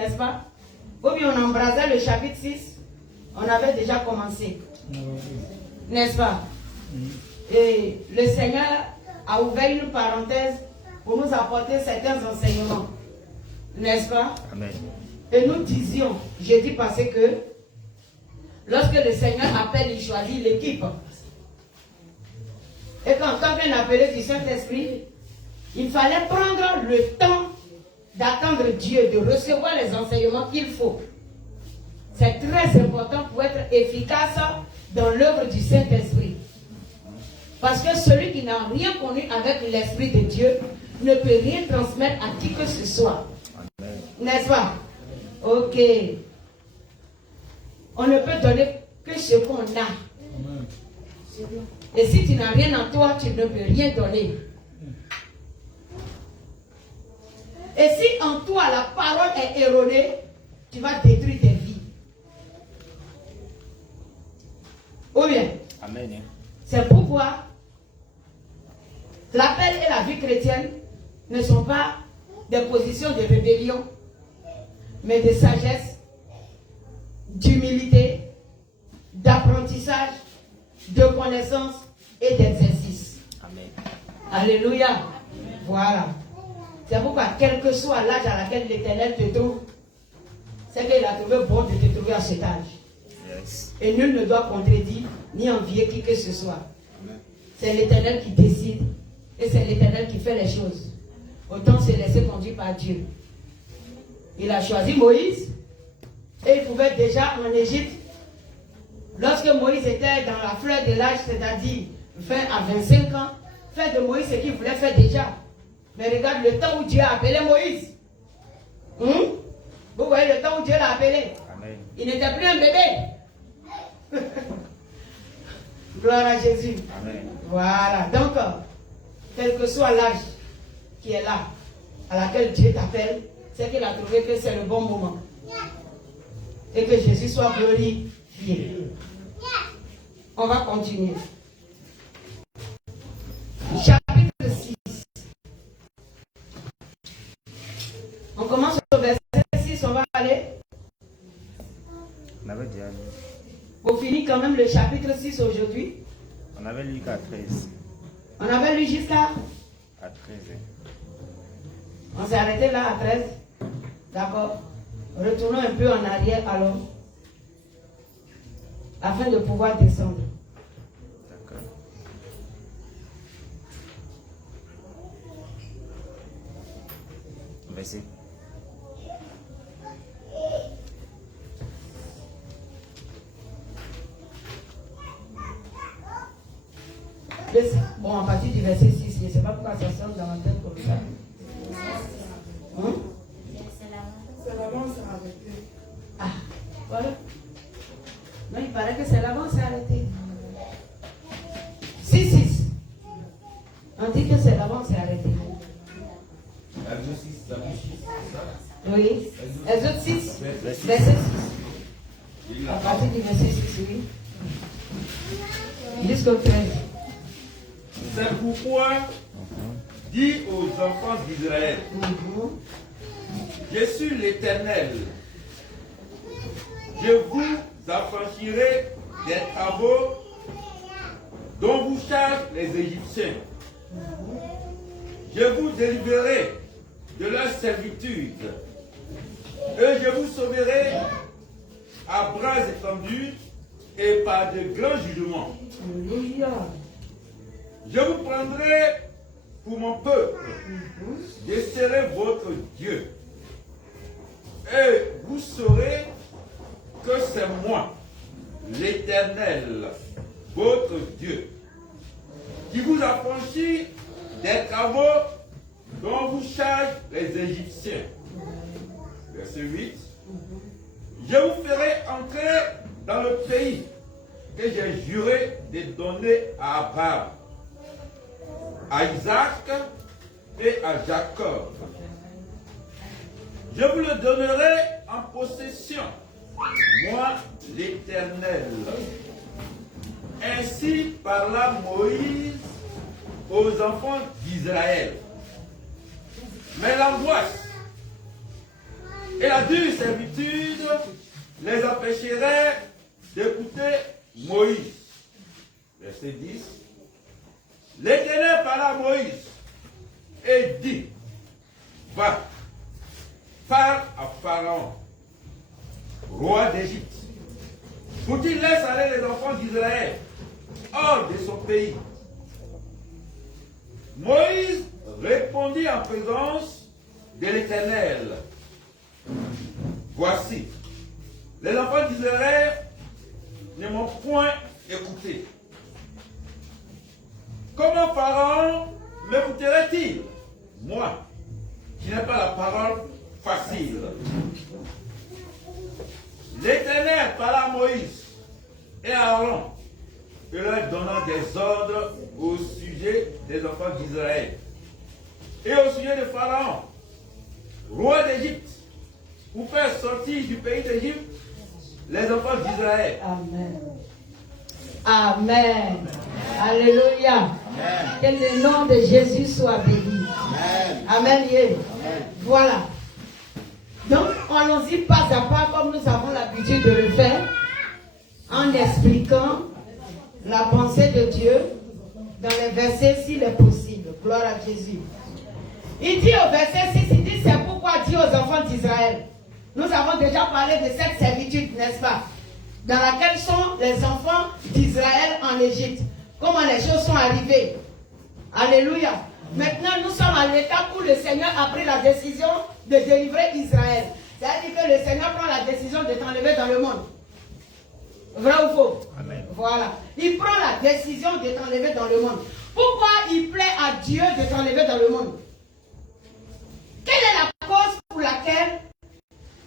n'est-ce pas? Ou bien on embrasait le chapitre 6, on avait déjà commencé. N'est-ce pas? Et le Seigneur a ouvert une parenthèse pour nous apporter certains enseignements. N'est-ce pas? Amen. Et nous disions, jeudi passé, que lorsque le Seigneur appelle, il choisit l'équipe. Et quand quelqu'un appelait du Saint-Esprit, il fallait prendre le temps d'attendre Dieu, de recevoir les enseignements qu'il faut. C'est très important pour être efficace dans l'œuvre du Saint-Esprit. Parce que celui qui n'a rien connu avec l'Esprit de Dieu ne peut rien transmettre à qui que ce soit. N'est-ce pas? Ok. On ne peut donner que ce qu'on a. Et si tu n'as rien en toi, tu ne peux rien donner. Et si en toi la parole est erronée, tu vas détruire tes vies. Ou bien? Amen. C'est pourquoi l'appel et la vie chrétienne ne sont pas des positions de rébellion, mais de sagesse, d'humilité, d'apprentissage, de connaissance et d'exercice. Amen. Alléluia. Amen. Voilà. C'est pourquoi, quel que soit l'âge à laquelle l'Éternel te trouve, c'est qu'il a trouvé bon de te trouver à cet âge. Yes. Et nul ne doit contredire ni envier qui que ce soit. C'est l'Éternel qui décide et c'est l'Éternel qui fait les choses. Autant se laisser conduire par Dieu. Il a choisi Moïse et il pouvait déjà en Égypte, lorsque Moïse était dans la fleur de l'âge, c'est-à-dire 20 à 25 ans, faire de Moïse ce qu'il voulait faire déjà. Mais regarde le temps où Dieu a appelé Moïse. Vous voyez le temps où Dieu l'a appelé. Amen. Il n'était plus un bébé. Gloire à Jésus. Amen. Voilà. Donc, quel que soit l'âge qui est là, à laquelle Dieu t'appelle, c'est qu'il a trouvé que c'est le bon moment. Et que Jésus soit glorifié. On va continuer. Chapitre 6. On commence au verset 6, on va aller. On avait déjà lu. On finit quand même le chapitre 6 aujourd'hui. On avait lu qu'à 13. On avait lu jusqu'à... À 13. On s'est arrêté là à 13. D'accord. Retournons un peu en arrière alors. Afin de pouvoir descendre. D'accord. Verset. Bon, à partir du verset 6, je ne sais pas pourquoi ça sort dans la tête comme ça. C'est l'avance arrêtée. Ah, voilà. Non, il paraît que c'est l'avance arrêtée. 6. On dit que c'est l'avance arrêtée. Oui. Exode 6, verset 6. À partir du verset 6, oui. Jusqu'au 13. C'est pourquoi dis aux enfants d'Israël, je suis l'Éternel. Je vous affranchirai des travaux dont vous chargent les Égyptiens. Je vous délivrerai de leur servitude et je vous sauverai à bras étendus et par de grands jugements. Alléluia. Je vous prendrai pour mon peuple. Je serai votre Dieu. Et vous saurez que c'est moi, l'Éternel, votre Dieu, qui vous affranchit des travaux dont vous chargent les Égyptiens. Verset 8. Je vous ferai entrer dans le pays que j'ai juré de donner à Abraham, à Isaac et à Jacob. Je vous le donnerai en possession, moi l'Éternel. Ainsi parla Moïse aux enfants d'Israël. Mais l'angoisse Et la dure servitude les empêcherait d'écouter Moïse. Verset 10. L'Éternel parla à Moïse et dit, va, parle à Pharaon, roi d'Égypte, pour qu'il laisse aller les enfants d'Israël hors de son pays. Moïse répondit en présence de l'Éternel. Voici, les enfants d'Israël ne m'ont point écouté. Comment Pharaon m'écouterait-il, moi, qui n'ai pas la parole facile? L'Éternel parla à Moïse et à Aaron, et leur donnant des ordres au sujet des enfants d'Israël et au sujet de Pharaon, roi d'Égypte, pour faire sortir du pays d'Égypte les enfants d'Israël. Amen. Amen. Alléluia. Amen. Que le nom de Jésus soit béni. Amen. Amen. Yeah. Amen. Voilà. Donc, allons-y pas à pas comme nous avons l'habitude de le faire, en expliquant la pensée de Dieu dans les versets s'il est possible. Gloire à Jésus. Il dit au verset 6, il dit, c'est pourquoi dit aux enfants d'Israël. Nous avons déjà parlé de cette servitude, n'est-ce pas? Dans laquelle sont les enfants d'Israël en Égypte. Comment les choses sont arrivées. Alléluia. Maintenant, nous sommes à l'étape où le Seigneur a pris la décision de délivrer Israël. C'est-à-dire que le Seigneur prend la décision de t'enlever dans le monde. Vrai ou faux? Amen. Voilà. Il prend la décision de t'enlever dans le monde. Pourquoi il plaît à Dieu de t'enlever dans le monde? Quelle est la cause pour laquelle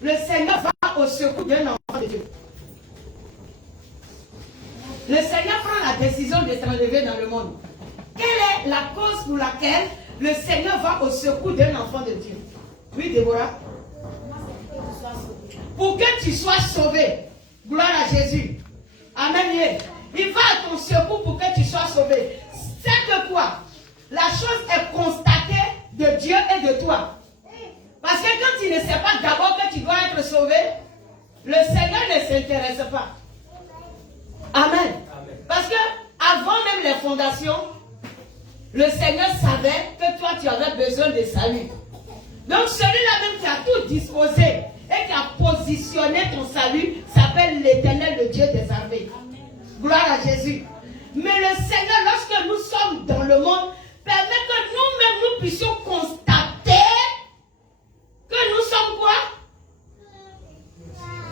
le Seigneur va au secours d'un enfant de Dieu? Le Seigneur prend la décision de t'enlever dans le monde. Quelle est la cause pour laquelle le Seigneur va au secours d'un enfant de Dieu? Oui, Déborah? Pour que tu sois sauvé. Gloire à Jésus. Amen. Il va à ton secours pour que tu sois sauvé. C'est que quoi? La chose est constatée de Dieu et de toi. Parce que quand tu ne sais pas d'abord que tu dois être sauvé, le Seigneur ne s'intéresse pas. Amen. Parce que avant même les fondations, le Seigneur savait que toi tu avais besoin de salut. Donc celui-là même qui a tout disposé et qui a positionné ton salut s'appelle l'Éternel, le Dieu des armées. Gloire à Jésus. Mais le Seigneur, lorsque nous sommes dans le monde, permet que nous-mêmes nous puissions constater que nous sommes quoi?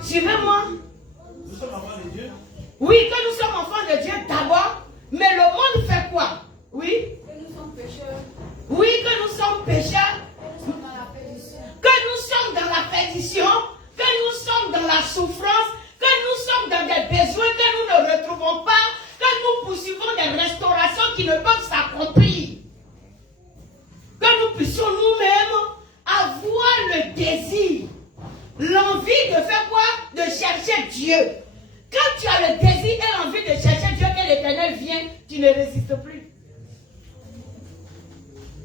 Suivez-moi. Nous sommes enfants de Dieu. Oui, que nous sommes enfants de Dieu d'abord, mais le monde fait quoi? Oui? Que nous sommes pécheurs. Oui, que nous sommes pécheurs, Que nous sommes dans la perdition. que nous sommes dans la perdition, que nous sommes dans la souffrance, que nous sommes dans des besoins que nous ne retrouvons pas, que nous poursuivons des restaurations qui ne peuvent s'accomplir. Que nous puissions nous-mêmes avoir le désir, l'envie de faire quoi? De chercher Dieu. Quand tu as le désir et l'envie de chercher Dieu, que l'Éternel vient, tu ne résistes plus.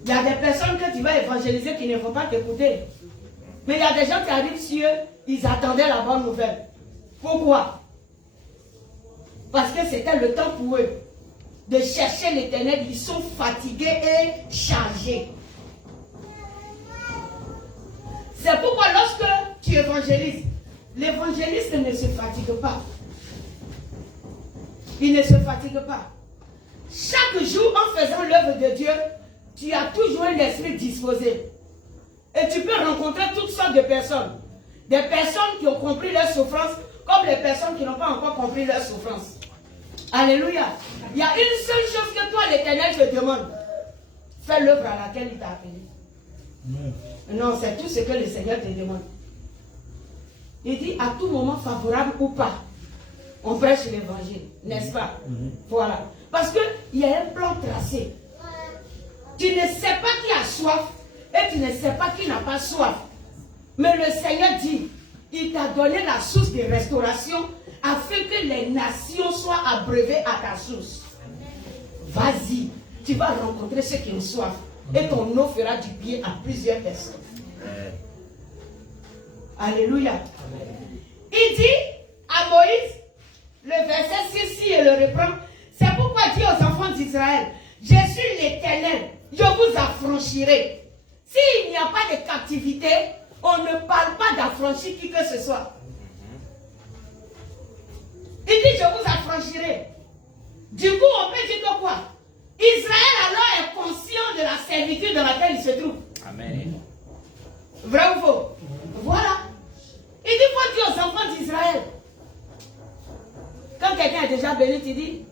Il y a des personnes que tu vas évangéliser qui ne vont pas t'écouter. Mais il y a des gens qui arrivent sur eux, ils attendaient la bonne nouvelle. Pourquoi? Parce que c'était le temps pour eux de chercher l'Éternel. Ils sont fatigués et chargés. C'est pourquoi lorsque tu évangélises, l'évangéliste ne se fatigue pas. Il ne se fatigue pas. Chaque jour, en faisant l'œuvre de Dieu, tu as toujours un esprit disposé. Et tu peux rencontrer toutes sortes de personnes. Des personnes qui ont compris leur souffrance, comme les personnes qui n'ont pas encore compris leur souffrance. Alléluia. Il y a une seule chose que toi, l'Éternel, te demande. Fais l'œuvre à laquelle il t'a appelé. Non, c'est tout ce que le Seigneur te demande. Il dit, à tout moment favorable ou pas, on prêche l'évangile, n'est-ce pas? Voilà. Parce qu'il y a un plan tracé. Tu ne sais pas qui a soif et tu ne sais pas qui n'a pas soif. Mais le Seigneur dit, il t'a donné la source de restauration afin que les nations soient abreuvées à ta source. Vas-y, tu vas rencontrer ceux qui ont soif et ton eau fera du bien à plusieurs personnes. Alléluia. Il dit à Moïse, le verset 6 et le reprend, c'est pourquoi dit aux enfants d'Israël, je suis l'Éternel, je vous affranchirai. S'il n'y a pas de captivité, on ne parle pas d'affranchir qui que ce soit. Il dit, je vous affranchirai. Du coup, on peut dire que quoi? Israël alors est conscient de la servitude dans laquelle il se trouve. Amen. Vrai ou faux? Voilà. Il dit, faut dire aux enfants d'Israël. Quand quelqu'un est déjà béni, tu dis,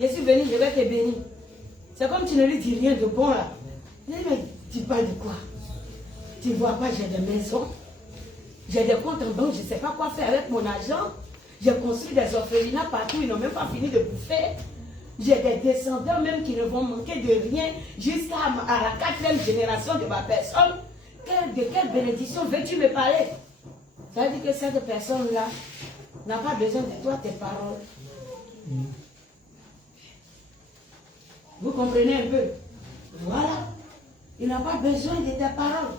je suis béni, je vais te bénir. C'est comme tu ne lui dis rien de bon là. Il dit, mais tu parles de quoi? Tu ne vois pas, j'ai des maisons, j'ai des comptes en banque, je ne sais pas quoi faire avec mon argent. J'ai construit des orphelinats partout, ils n'ont même pas fini de bouffer. J'ai des descendants même qui ne vont manquer de rien jusqu'à la 4e génération de ma personne. De quelle bénédiction veux-tu me parler? Ça veut dire que cette personne-là n'a pas besoin de toi, tes paroles. Vous comprenez un peu? Voilà. Il n'a pas besoin de tes paroles.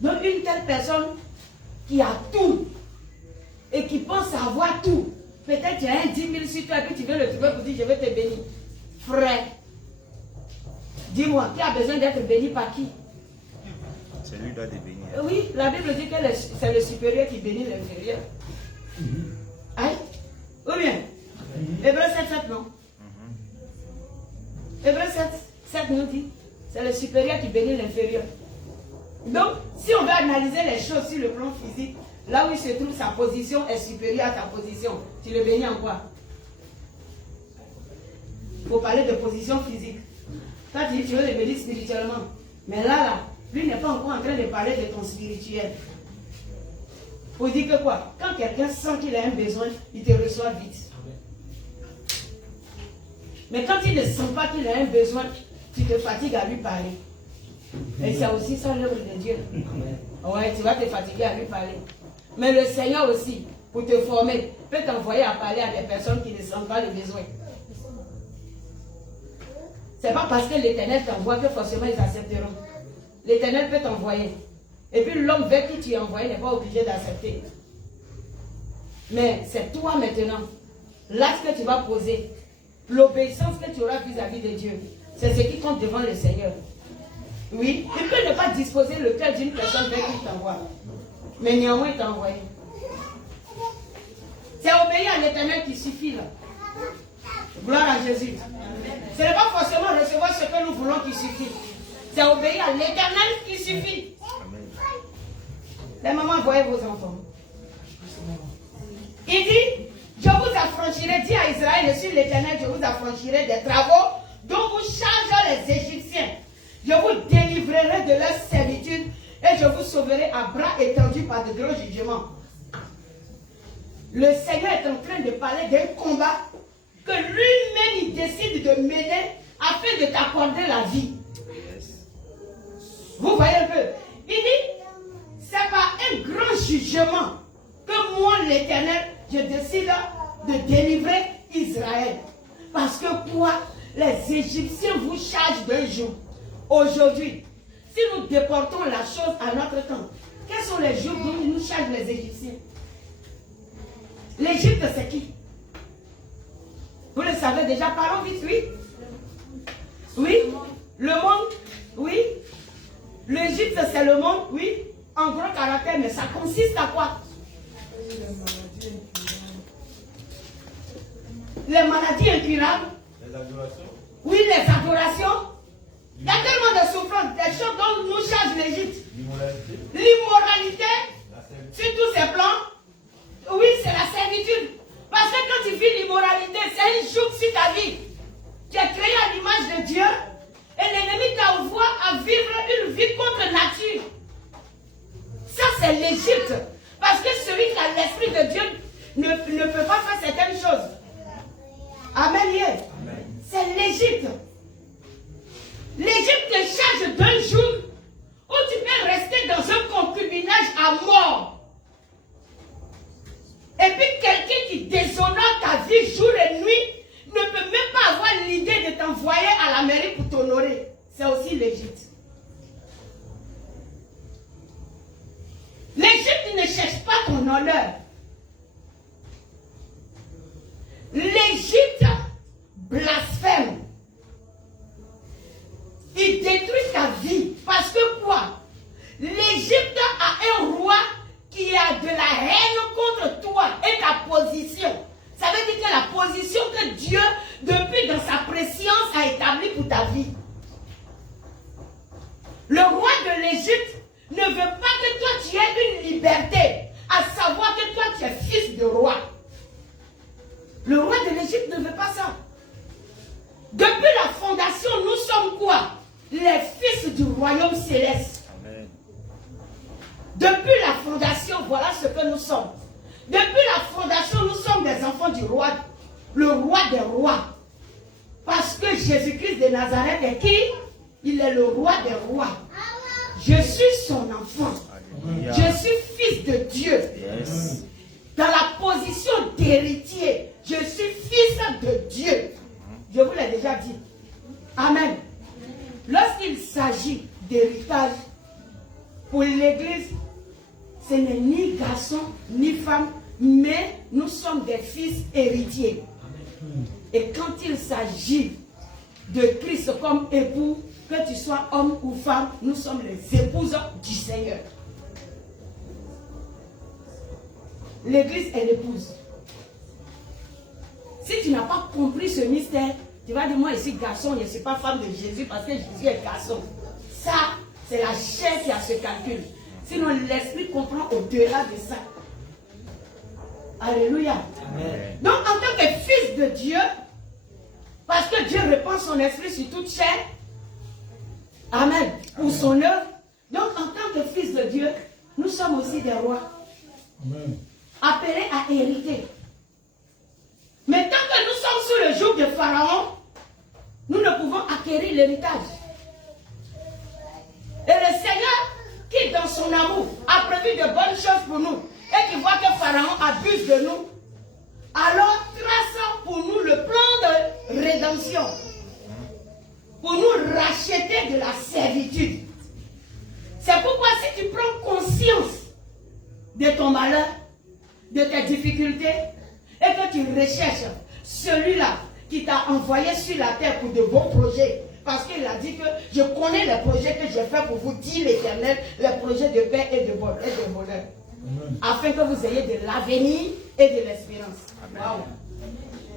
Donc une telle personne qui a tout et qui pense avoir tout, peut-être tu as un 10 000 sur toi et puis tu viens le trouver pour dire je vais te bénir. Frère, dis-moi, qui a besoin d'être béni par qui? C'est lui qui doit te bénir. Oui, la Bible dit que c'est le supérieur qui bénit l'inférieur. Aïe. Ou bien? Hébreu 7, non? Hébreu 7 nous dit, c'est le supérieur qui bénit l'inférieur. Donc, si on veut analyser les choses sur le plan physique, là où il se trouve, sa position est supérieure à ta position. Tu le bénis en quoi? Il faut parler de position physique. Toi, tu dis tu veux le bénir spirituellement. Mais là, lui n'est pas encore en train de parler de ton spirituel. Il faut dire que quoi? Quand quelqu'un sent qu'il a un besoin, il te reçoit vite. Mais quand il ne sent pas qu'il a un besoin, tu te fatigues à lui parler. Et c'est aussi ça l'œuvre de Dieu. Ouais, tu vas te fatiguer à lui parler. Mais le Seigneur aussi, pour te former, peut t'envoyer à parler à des personnes qui ne sentent pas le besoin. C'est pas parce que l'Éternel t'envoie que forcément ils accepteront. L'Éternel peut t'envoyer. Et puis l'homme vers qui tu es envoyé n'est pas obligé d'accepter. Mais c'est toi maintenant, l'acte que tu vas poser, l'obéissance que tu auras vis-à-vis de Dieu, c'est ce qui compte devant le Seigneur. Oui, il peut ne pas disposer le cœur d'une personne vers qui il t'envoie. Mais néanmoins, il t'a envoyé. C'est obéir à l'Éternel qui suffit là. Gloire à Jésus. Ce n'est pas forcément recevoir ce que nous voulons qui suffit. C'est obéir à l'Éternel qui suffit. Les mamans, voyez vos enfants. Il dit, je vous affranchirai, dit à Israël, je suis l'Éternel, je vous affranchirai des travaux dont vous chargez les Égyptiens. Je vous délivrerai de leur servitude et je vous sauverai à bras étendus par de grands jugements. Le Seigneur est en train de parler d'un combat que lui-même il décide de mener afin de t'accorder la vie. Vous voyez un peu? Il dit, c'est par un grand jugement que moi, l'Éternel, je décide de délivrer Israël. Parce que quoi? Les Égyptiens vous chargent d'un jour. Aujourd'hui, si nous déportons la chose à notre temps, quels sont les jours dont nous chargent les Égyptiens? L'Égypte, c'est qui? Vous le savez déjà, parlons vite, oui? Oui? Le monde? Oui? L'Égypte, c'est le monde? Oui? En gros caractère, mais ça consiste à quoi? Les maladies incurables? Les adorations? Oui, les adorations. Il y a tellement de souffrances, des choses dont nous charge l'Égypte. L'immoralité, sur tous ces plans, oui, c'est la servitude. Parce que quand tu vis l'immoralité, c'est un joug sur ta vie. Tu es créé à l'image de Dieu et l'ennemi t'envoie à vivre une vie contre nature. Ça, c'est l'Égypte. Parce que celui qui a l'Esprit de Dieu ne peut pas faire certaines choses. Amen. C'est l'Égypte. L'Égypte te charge d'un jour où tu peux rester dans un concubinage à mort. Et puis quelqu'un qui déshonore ta vie jour et nuit ne peut même pas avoir l'idée de t'envoyer à la mairie pour t'honorer. C'est aussi l'Égypte. L'Égypte ne cherche pas malheur. L'Égypte blasphème. Il détruit ta vie. Parce que quoi? L'Égypte a un roi qui a de la haine contre toi et ta position. Ça veut dire que la position que Dieu, depuis dans sa préscience, a établie pour ta vie. Le roi de l'Égypte ne veut pas que toi tu aies une liberté, à savoir que toi tu es fils de roi. Le roi de l'Égypte ne veut pas ça. Depuis la fondation, nous sommes quoi? Les fils du royaume céleste. Amen. Depuis la fondation, voilà ce que nous sommes. Depuis la fondation, nous sommes des enfants du roi, le roi des rois. Parce que Jésus-Christ de Nazareth est qui? Il est le roi des rois. Je suis son enfant. Alléluia. Je suis fils de Dieu. Yes. Dans la position d'héritier, je suis fils de Dieu. Je vous l'ai déjà dit. Amen. Lorsqu'il s'agit d'héritage, pour l'Église, ce n'est ni garçon ni femme, mais nous sommes des fils héritiers. Et quand il s'agit de Christ comme époux, que tu sois homme ou femme, nous sommes les épouses du Seigneur. L'Église est l'épouse. Si tu n'as pas compris ce mystère, tu vas dire, moi je suis garçon, je ne suis pas femme de Jésus parce que Jésus est garçon. Ça, c'est la chair qui a ce calcul. Sinon, l'esprit comprend au-delà de ça. Alléluia. Amen. Donc, en tant que fils de Dieu, parce que Dieu répand son esprit sur toute chair, amen, pour son œuvre. Donc, en tant que fils de Dieu, nous sommes aussi des rois. Amen. Appelés à hériter. Mais tant que nous sommes sous le joug de Pharaon, nous ne pouvons acquérir l'héritage. Et le Seigneur, qui dans son amour a prévu de bonnes choses pour nous, et qui voit que Pharaon abuse de nous, alors trace pour nous le plan de rédemption, pour nous racheter de la servitude. C'est pourquoi si tu prends conscience de ton malheur, de tes difficultés, et que tu recherches celui-là qui t'a envoyé sur la terre pour de bons projets, parce qu'il a dit que je connais les projets que j'ai faits pour vous, dit l'Éternel, les projets de paix et de bonheur, afin que vous ayez de l'avenir et de l'espérance. Wow.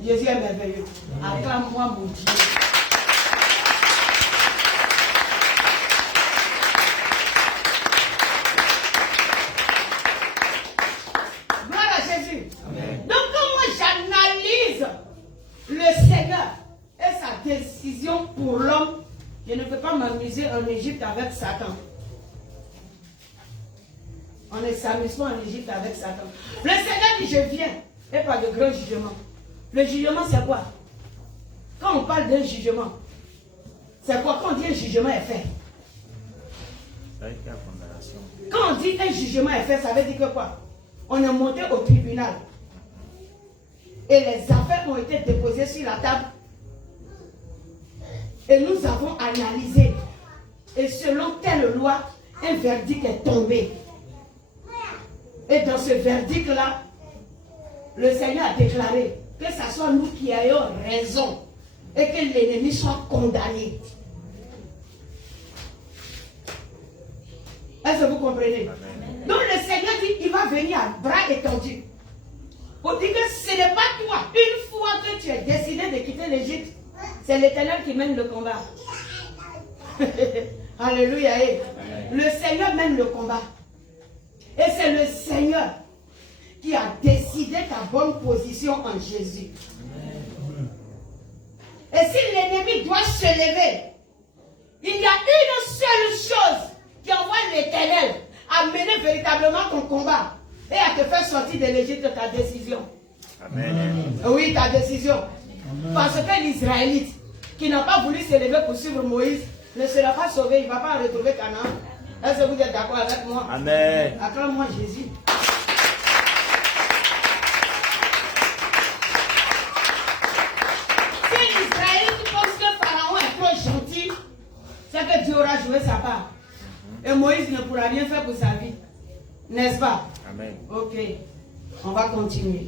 Jésus est merveilleux. Acclame-moi mon Dieu. Gloire à Jésus. Amen. Donc quand moi j'analyse le Seigneur et sa décision pour l'homme, je ne peux pas m'amuser en Égypte avec Satan. On ne s'amuse pas en Égypte avec Satan. Le Seigneur dit, je viens, et pas de grand jugement. Le jugement, c'est quoi? Quand on parle d'un jugement, c'est quoi? Quand on dit un jugement est fait. Quand on dit un jugement est fait, ça veut dire que quoi? On est monté au tribunal. Et les affaires ont été déposées sur la table. Et nous avons analysé. Et selon telle loi, un verdict est tombé. Et dans ce verdict-là, le Seigneur a déclaré que ce soit nous qui ayons raison et que l'ennemi soit condamné. Est-ce que vous comprenez? Amen. Donc le Seigneur dit, il va venir à bras étendus. Pour dire que ce n'est pas toi. Une fois que tu as décidé de quitter l'Égypte, c'est l'Éternel qui mène le combat. Alléluia. Amen. Le Seigneur mène le combat. Et c'est le Seigneur qui a décidé ta bonne position en Jésus. Amen. Et si l'ennemi doit se lever, il y a une seule chose qui envoie l'Éternel à mener véritablement ton combat et à te faire sortir de l'Égypte, ta décision. Amen. Oui, ta décision. Amen. Parce que l'Israélite qui n'a pas voulu se lever pour suivre Moïse ne sera pas sauvé, il ne va pas retrouver Canaan. Est-ce que vous êtes d'accord avec moi? Amen. Acclame-moi Jésus. Si l'Israélite pense que Pharaon est trop gentil, c'est que Dieu aura joué sa part. Et Moïse ne pourra rien faire pour sa vie. N'est-ce pas? Amen. Ok, on va continuer.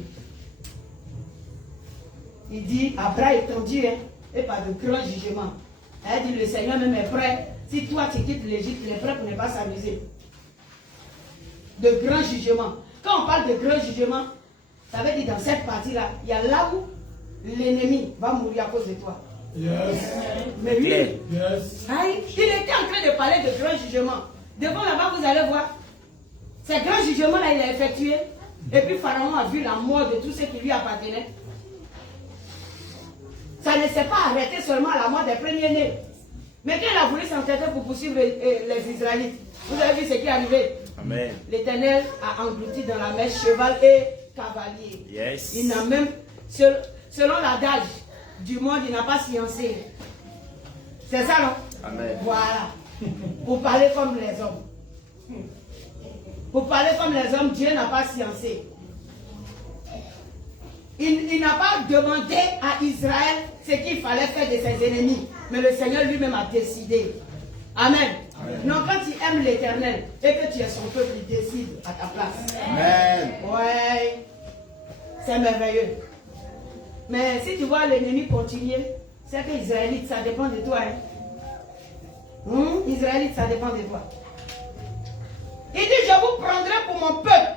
Il dit, à bras étendus, hein, et pas de grand jugement. Elle dit, le Seigneur même est prêt. Si toi tu quittes l'Égypte, il est prêt pour ne pas s'amuser. De grand jugement. Quand on parle de grand jugement, ça veut dire dans cette partie-là, il y a là où l'ennemi va mourir à cause de toi. Yes. Mais lui, Claire. Yes. il était en train de parler de grand jugement. Devant là-bas, vous allez voir. Ce grand jugement-là, il a effectué. Et puis Pharaon a vu la mort de tous ceux qui lui appartenaient. Ça ne s'est pas arrêté seulement à la mort des premiers-nés. Mais quand il a voulu s'entêter pour poursuivre les Israélites, vous avez vu ce qui est arrivé. Amen. L'Éternel a englouti dans la mer cheval et cavalier. Yes. Il n'a même, selon l'adage du monde, il n'a pas sciencé. C'est ça, non? Amen. Voilà. Pour parler comme les hommes. Pour parler comme les hommes, Dieu n'a pas sciencé. Il n'a pas demandé à Israël ce qu'il fallait faire de ses ennemis. Mais le Seigneur lui-même a décidé. Amen. Amen. Non, quand tu aimes l'Éternel et que tu es son peuple, il décide à ta place. Amen. Ouais. C'est merveilleux. Mais si tu vois l'ennemi continuer, c'est que Israélite, ça dépend de toi. Israélite, ça dépend de toi. Il dit, je vous prendrai pour mon peuple.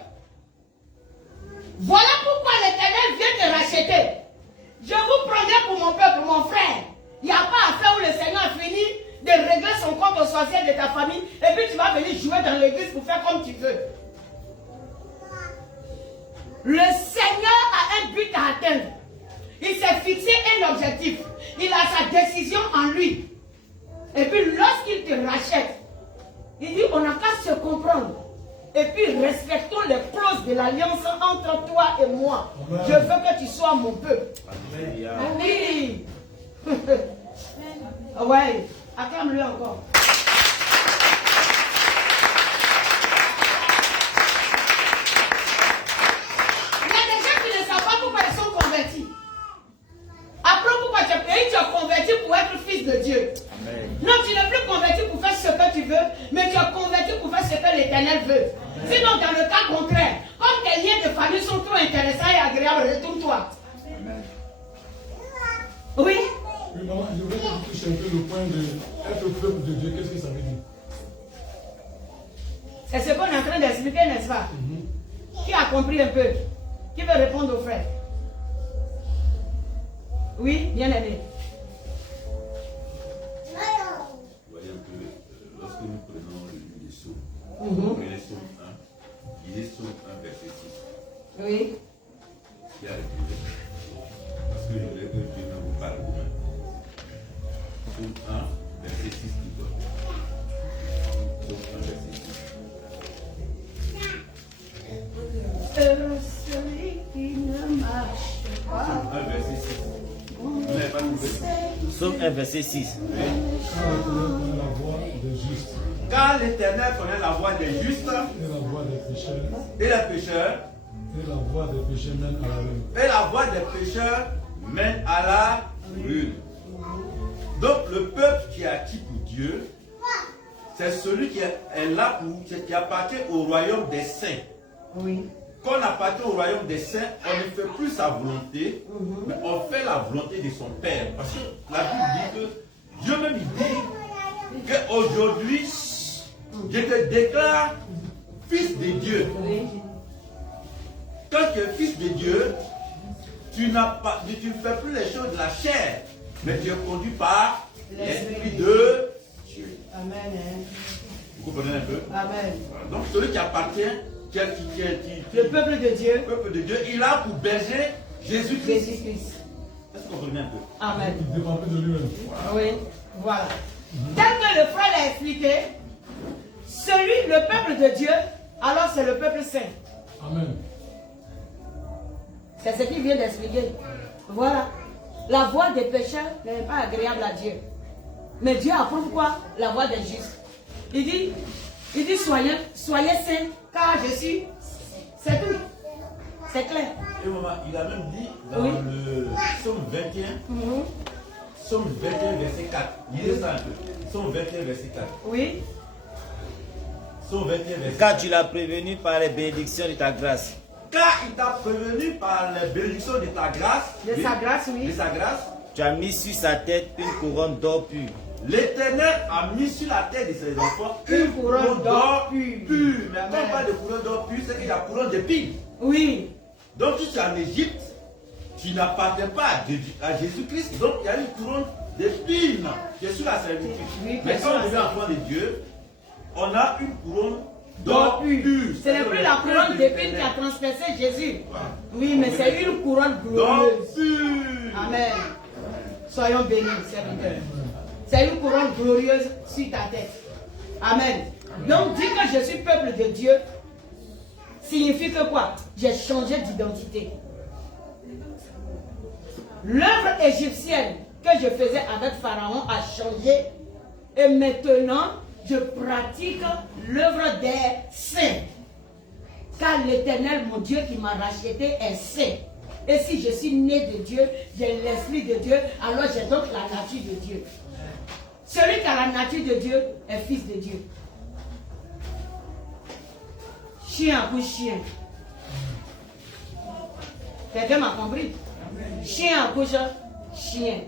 Voilà pourquoi l'Éternel vient te racheter. Je vous prendrai pour mon peuple, mon frère. Il n'y a pas affaire où le Seigneur a fini de régler son compte aux sorcières de ta famille et puis tu vas venir jouer dans l'église pour faire comme tu veux. Le Seigneur a un but à atteindre. Il s'est fixé un objectif. Il a sa décision en lui. Et puis lorsqu'il te rachète, il dit on n'a qu'à se comprendre. Et puis respectons les clauses de l'alliance entre toi et moi. Amen. Je veux que tu sois mon peuple. Alléluia. Oui. Ouais, acclame-le encore. Il y a des gens qui ne savent pas pourquoi ils sont convertis. Apprends pourquoi tu es converti pour être fils de Dieu. Amen. Non, tu n'es plus converti pour faire ce que tu veux, mais tu es converti pour faire ce que l'Éternel veut. Amen. Sinon, dans le cas contraire, comme tes liens de famille sont trop intéressants et agréables, retourne-toi. Amen. Oui. Oui, maman, je voudrais que tu touches un peu le point de être peuple de Dieu. Qu'est-ce que ça veut dire? C'est ce qu'on est en train d'expliquer, n'est-ce pas? Qui a compris un peu? Qui veut répondre aux frères? Oui, bien aimé. Voyez un peu, lorsque nous prenons le livre des Psaumes, nous prenons les Psaumes 1, lisez Psaume 1, verset 6. Oui. Qui a répondu? Parce que je voulais que Dieu ne vous parle vous-même. Psaume 1, verset 6 qui donne. Psaume 1, verset 6. Celui qui ne marche pas. Psaume 1, verset 6. Vous n'avez pas trouvé? Psaume 1, verset 6. Quand l'Éternel connaît la voie des justes, Car l'Éternel connaît la voie des justes et la voie des pécheurs, et les pécheurs, et la voie des pécheurs mène à la ruine. et la voie des pécheurs mène à la ruine. Donc le peuple qui est acquis pour Dieu, c'est celui qui est là pour, qui appartient au royaume des saints. Oui. Quand on appartient au royaume des saints, on ne fait plus sa volonté, mais on fait la volonté de son Père. Parce que la Bible dit que Dieu même dit qu'aujourd'hui, je te déclare fils de Dieu. Oui. Quand tu es fils de Dieu, tu ne fais plus les choses de la chair, mais tu es conduit par l'Esprit de Dieu. Amen. Vous comprenez un peu? Amen. Voilà. Donc celui qui appartient, Le peuple de Dieu. le peuple de Dieu, il a pour berger Jésus-Christ. Jésus-Christ. Est-ce que vous comprenez un peu? Amen. Il dépend plus de lui-même. Oui. Voilà. Tel que le frère l'a expliqué, le peuple de Dieu, alors c'est le peuple saint. Amen. C'est ce qu'il vient d'expliquer. Voilà. La voie des pécheurs n'est pas agréable à Dieu. Mais Dieu approuve quoi? La voie des justes. Il dit soyez saints, car je suis. C'est tout. C'est clair. Et maman, il a même dit dans Oui. le Psaume 21, Psaume 21, verset 4. Lisez ça un peu. Psaume 21, verset 4. Oui. Psaume 21, verset Car tu l'as prévenu par les bénédictions de ta grâce. Car il t'a prévenu par les bénédictions de ta grâce. De sa grâce, oui. De sa grâce. Tu as mis sur sa tête une couronne d'or pur. L'Éternel a mis sur la tête de ses enfants Une couronne d'or pur. Mais quand on parle de couronne d'or pur, c'est qu'il y a couronne d'épines. Oui. Donc si tu es en Égypte, tu n'appartiens pas à Jésus-Christ. Donc il y a une couronne d'épines qui est sur la servitude. Oui, mais quand on devient enfant de Dieu, on a une couronne d'or pur. Ce n'est plus la couronne d'épines qui a transpercé Jésus. Oui, mais c'est une couronne glorieuse. Amen. Soyons bénis, serviteurs. C'est une couronne glorieuse sur ta tête. Amen. Donc, dire que je suis peuple de Dieu signifie que quoi? J'ai changé d'identité. L'œuvre égyptienne que je faisais avec Pharaon a changé. Et maintenant, je pratique l'œuvre des saints. Car l'Éternel, mon Dieu, qui m'a racheté, est saint. Et si je suis né de Dieu, j'ai l'esprit de Dieu, alors j'ai donc la nature de Dieu. Celui qui a la nature de Dieu est fils de Dieu. Chien pour chien. Quelqu'un m'a compris? Chien accouche chien.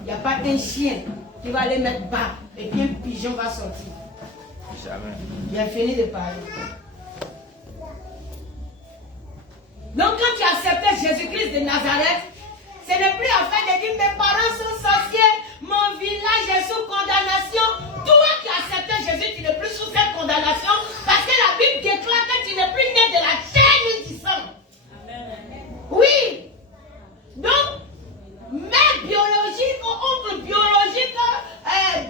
Il n'y a pas un chien qui va aller mettre bas et puis un pigeon va sortir. Jamais. J'ai fini de parler. Donc quand tu acceptais Jésus-Christ de Nazareth, ce n'est plus afin de dire mes parents sont sorciers, mon village est sous condamnation. Toi qui acceptais Jésus, tu n'es plus sous cette condamnation parce que la Bible déclare que tu n'es plus né de la chair ni du sang. Oui. Donc, mère biologique, oncle biologique,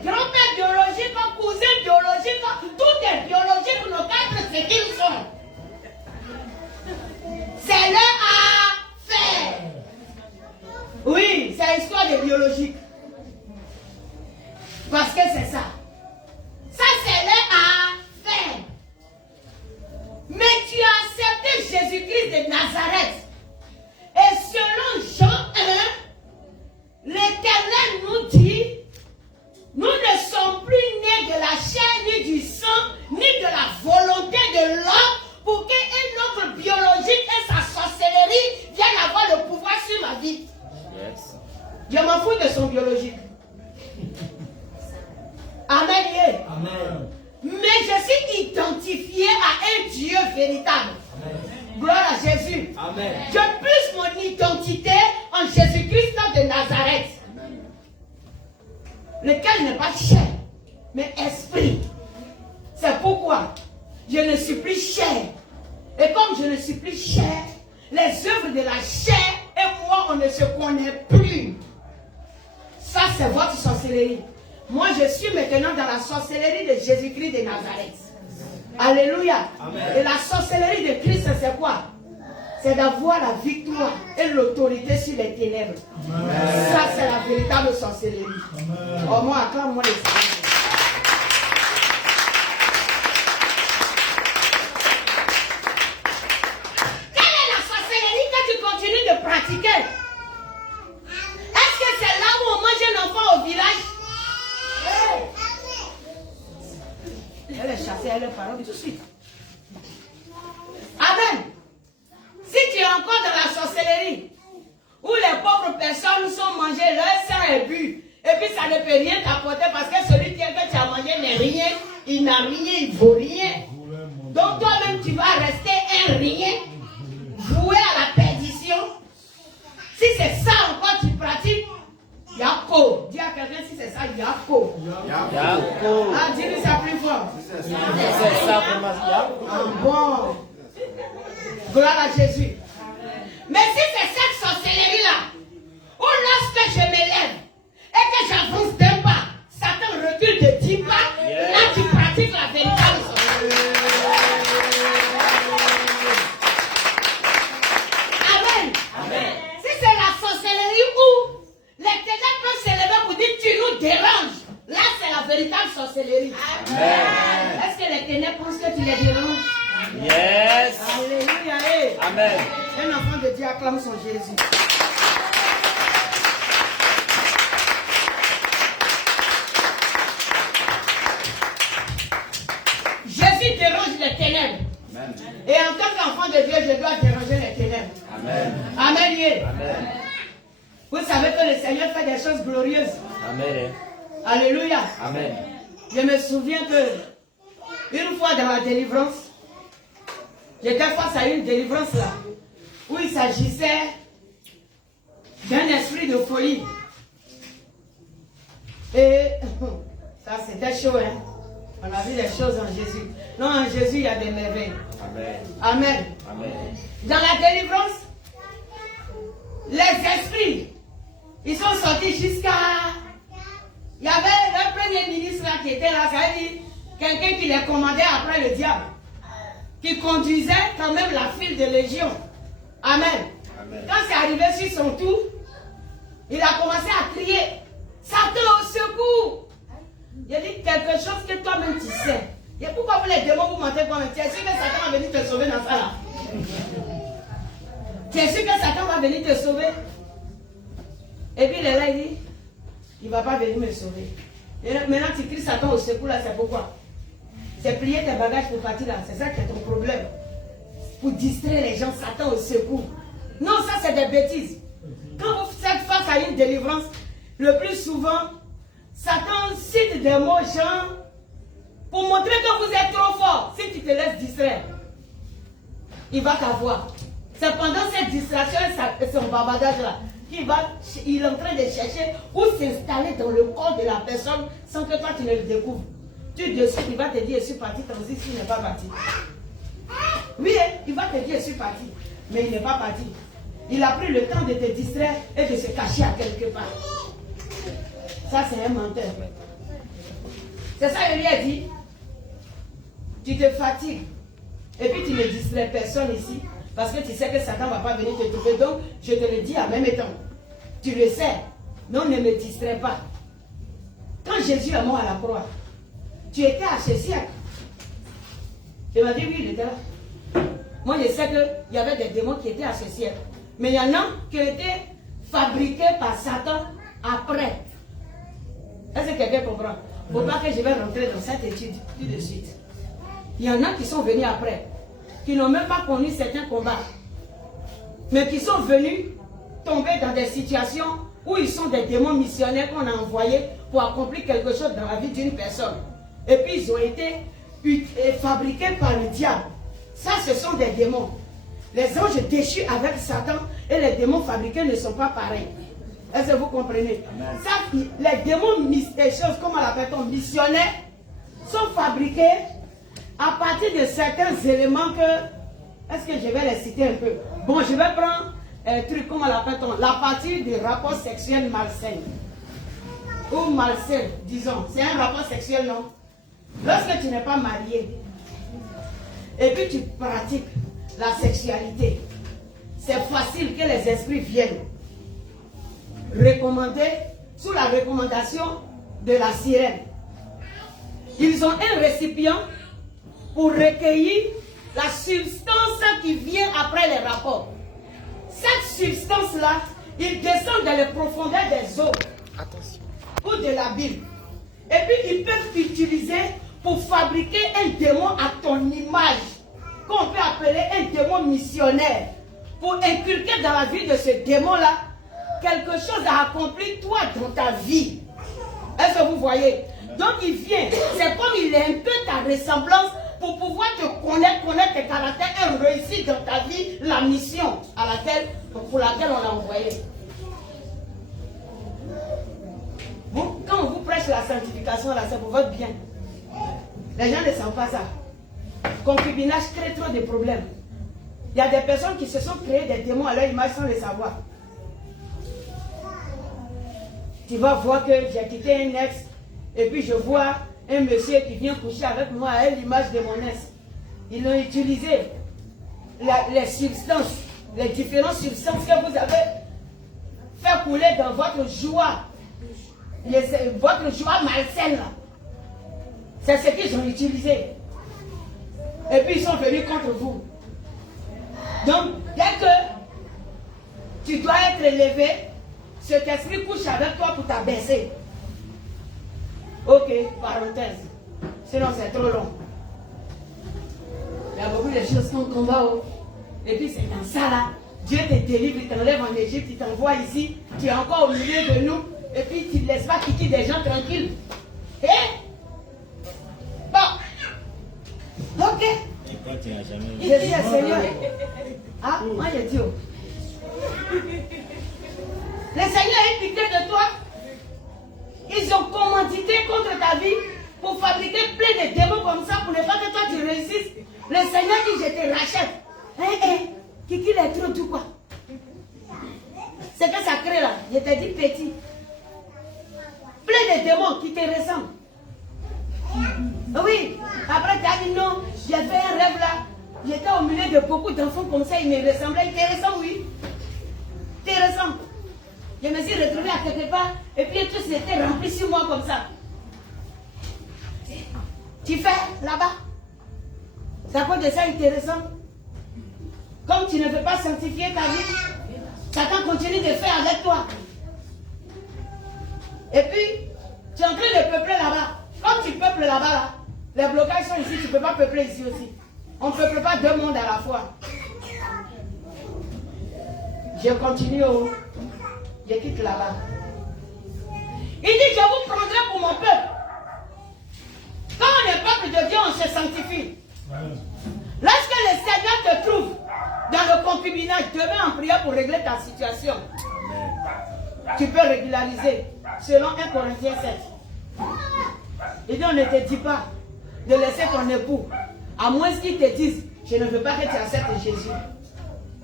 grand-père biologique, cousin biologique, tout est biologique, nos quatre, c'est qu'ils sont. C'est leur affaire. Oui, c'est l'histoire de biologique. Parce que c'est ça. Ça, c'est leur affaire. Mais tu as accepté Jésus-Christ de Nazareth. Et selon Jean 1, l'Éternel nous dit, nous ne sommes plus nés de la chair, ni du sang, ni de la volonté de l'homme, pour qu'un autre biologique et sa sorcellerie viennent avoir le pouvoir sur ma vie. Yes. Je m'en fous de son biologique. Amen. Amen. Mais je suis identifié à un Dieu véritable. Gloire à Jésus. Amen. Je puise mon identité en Jésus-Christ de Nazareth. Lequel n'est pas chair, mais esprit. C'est pourquoi je ne suis plus chair. Et comme je ne suis plus chair, les œuvres de la chair et moi, on ne se connaît plus. Ça, c'est votre sorcellerie. Moi, je suis maintenant dans la sorcellerie de Jésus-Christ de Nazareth. Alléluia. Amen. Et la sorcellerie de Christ, c'est quoi? C'est d'avoir la victoire et l'autorité sur les ténèbres. Amen. Ça, c'est la véritable sorcellerie. Amen. Oh, moi, acclame-moi les Seigneurs. Quelle est la sorcellerie que tu continues de pratiquer? Est-ce que c'est là où on mange un enfant au village? Elle est chassée, elle est parole tout de suite. Amen. Si tu es encore dans la sorcellerie, où les pauvres personnes sont mangées, leur sang est bu, et puis ça ne peut rien t'apporter parce que celui que tu as mangé n'est rien, il n'a rien, il ne vaut rien. Donc toi-même tu vas rester un rien, voué à la perdition. Si c'est ça encore tu pratiques, Yako. Dis à quelqu'un si c'est ça, Yako. Yako. Ah, dis-lui ça plus fort. C'est ça vraiment. Yako. Ah bon. Gloire à Jésus. Mais si c'est cette sorcellerie-là, où lorsque je m'élève et que j'avance d'un pas, Satan recule de 10 pas, là tu pratiques la véritable sorcellerie. Amen. Amen. Si c'est la sorcellerie où les ténèbres peuvent s'élever pour dire tu nous déranges, là c'est la véritable sorcellerie. Amen. Est-ce que les ténèbres pensent que tu les déranges? Yes. Alléluia. Hey. Amen. Un enfant de Dieu acclame son Jésus. Et en tant qu'enfant de Dieu, je dois déranger les ténèbres. Amen. Amen. Yeah. Amen. Vous savez que le Seigneur fait des choses glorieuses. Amen. Alléluia. Amen. Je me souviens que une fois dans la délivrance, j'étais face à une délivrance là, où il s'agissait d'un esprit de folie. Et ça c'était chaud, hein. On a vu les choses en Jésus. Non, en Jésus, il y a des merveilles. Amen. Amen. Amen. Dans la délivrance, les esprits, ils sont sortis jusqu'à... Il y avait le premier ministre là qui était là, ça veut dire quelqu'un qui les commandait après le diable, qui conduisait quand même la file de légion. Amen. Amen. Quand c'est arrivé sur son tour, il a commencé à crier, Satan au secours. Il a dit quelque chose que toi-même tu sais. Et pourquoi vous les démons vous mentez quand même? Tu es sûr que Satan va venir te sauver dans ça là? Tu es sûr que Satan va venir te sauver? Et puis il est là, il dit, il ne va pas venir me sauver. Et là, maintenant tu cries Satan au secours là, c'est pourquoi? C'est plier tes bagages pour partir là, c'est ça qui est ton problème. Pour distraire les gens, Satan au secours. Non, ça c'est des bêtises. Quand vous êtes face à une délivrance, le plus souvent, Satan cite des mots genre pour montrer que vous êtes trop fort. Si tu te laisses distraire, il va t'avoir. C'est pendant cette distraction et son bavardage là qu'il est en train de chercher où s'installer dans le corps de la personne sans que toi tu ne le découvres. Tu décides, il va te dire je suis parti, tandis qu'il n'est pas parti. Oui, il va te dire je suis parti, mais il n'est pas parti. Il a pris le temps de te distraire et de se cacher à quelque part. Ça, c'est un menteur. C'est ça que lui a dit. Tu te fatigues. Et puis tu ne distrais personne ici. Parce que tu sais que Satan ne va pas venir te trouver. Donc, je te le dis en même temps. Tu le sais. Non, ne me distrais pas. Quand Jésus est mort à la croix, tu étais à ce siècle. Il m'a dit oui, il était là. Moi, je sais qu'il y avait des démons qui étaient à ce siècle. Mais il y en a qui étaient fabriqués par Satan après. Est-ce que quelqu'un comprend? Il ne faut pas que je vais rentrer dans cette étude tout de suite. Il y en a qui sont venus après, qui n'ont même pas connu certains combats, mais qui sont venus tomber dans des situations où ils sont des démons missionnaires qu'on a envoyés pour accomplir quelque chose dans la vie d'une personne. Et puis ils ont été fabriqués par le diable. Ça, ce sont des démons. Les anges déchus avec Satan et les démons fabriqués ne sont pas pareils. Est-ce que vous comprenez? Ça, les démons, des choses, comment on l'appelle-t-on, missionnaires, sont fabriqués à partir de certains éléments que... Est-ce que je vais les citer un peu? Bon, je vais prendre un truc, comment on l'appelle-t-on, la partie du rapport sexuel malsain. Ou malsain, disons. C'est un rapport sexuel, non? Lorsque tu n'es pas marié, et puis tu pratiques la sexualité, c'est facile que les esprits viennent recommander, sous la recommandation de la sirène. Ils ont un récipient pour recueillir la substance qui vient après les rapports. Cette substance-là, ils descendent dans les profondeurs des eaux ou de la Bible. Et puis ils peuvent l'utiliser pour fabriquer un démon à ton image, qu'on peut appeler un démon missionnaire, pour inculquer dans la vie de ce démon-là quelque chose à accomplir toi dans ta vie. Est-ce que vous voyez? Donc il vient, c'est comme il est un peu ta ressemblance pour pouvoir te connaître tes caractères et réussir dans ta vie la mission pour laquelle on l'a envoyé. Quand on vous prêche la sanctification, là, c'est pour votre bien. Les gens ne savent pas ça. Concubinage crée trop de problèmes. Il y a des personnes qui se sont créées des démons à leur image sans le savoir. Tu vas voir que j'ai quitté un ex et puis je vois un monsieur qui vient coucher avec moi à l'image de mon ex. Ils ont utilisé les substances, les différentes substances que vous avez fait couler dans votre joie. Votre joie malsaine là. C'est ce qu'ils ont utilisé. Et puis ils sont venus contre vous. Donc, dès que tu dois être élevé, cet esprit couche avec toi pour t'abaisser. Ok, parenthèse. Sinon c'est trop long. Il y a beaucoup de choses qu'on combat. Et puis c'est dans ça là. Dieu te délivre, il t'enlève en Égypte, il t'envoie ici. Tu es encore au milieu de nous. Et puis tu ne laisses pas quitter des gens tranquilles. Eh? Bon. Ok. Je dis au Seigneur. Ah, moi je dis. Le Seigneur est piqué de toi. Ils ont commandité contre ta vie pour fabriquer plein de démons comme ça pour ne pas que toi tu réussisses. Le Seigneur dit je te rachète. Kiki les trop tout quoi. C'est que ça crée là. Je t'ai dit petit. Plein de démons qui te ressemblent. Oui. Après tu as dit non. J'ai fait un rêve là. J'étais au milieu de beaucoup d'enfants comme ça. Ils me ressemblaient. Ils te ressemblent, oui. Ils te ressemblent. Je me suis retrouvée à quelque part. Et puis tout s'était rempli sur moi comme ça. Tu fais là-bas. C'est à cause de ça il te ressemble. Comme tu ne veux pas sanctifier ta vie, Satan continue de faire avec toi. Et puis, tu es en train de peupler là-bas. Comme tu peuples là-bas, là, les blocages sont ici, tu ne peux pas peupler ici aussi. On ne peuple pas deux mondes à la fois. Je continue, je quitte là-bas. Il dit, je vous prendrai pour mon peuple. Quand on est peuple de Dieu, on se sanctifie. Lorsque le Seigneur te trouve dans le concubinage, demain en prière pour régler ta situation. Tu peux régulariser selon 1 Corinthiens 7. Il dit, on ne te dit pas de laisser ton époux, à moins qu'ils te disent, je ne veux pas que tu acceptes Jésus.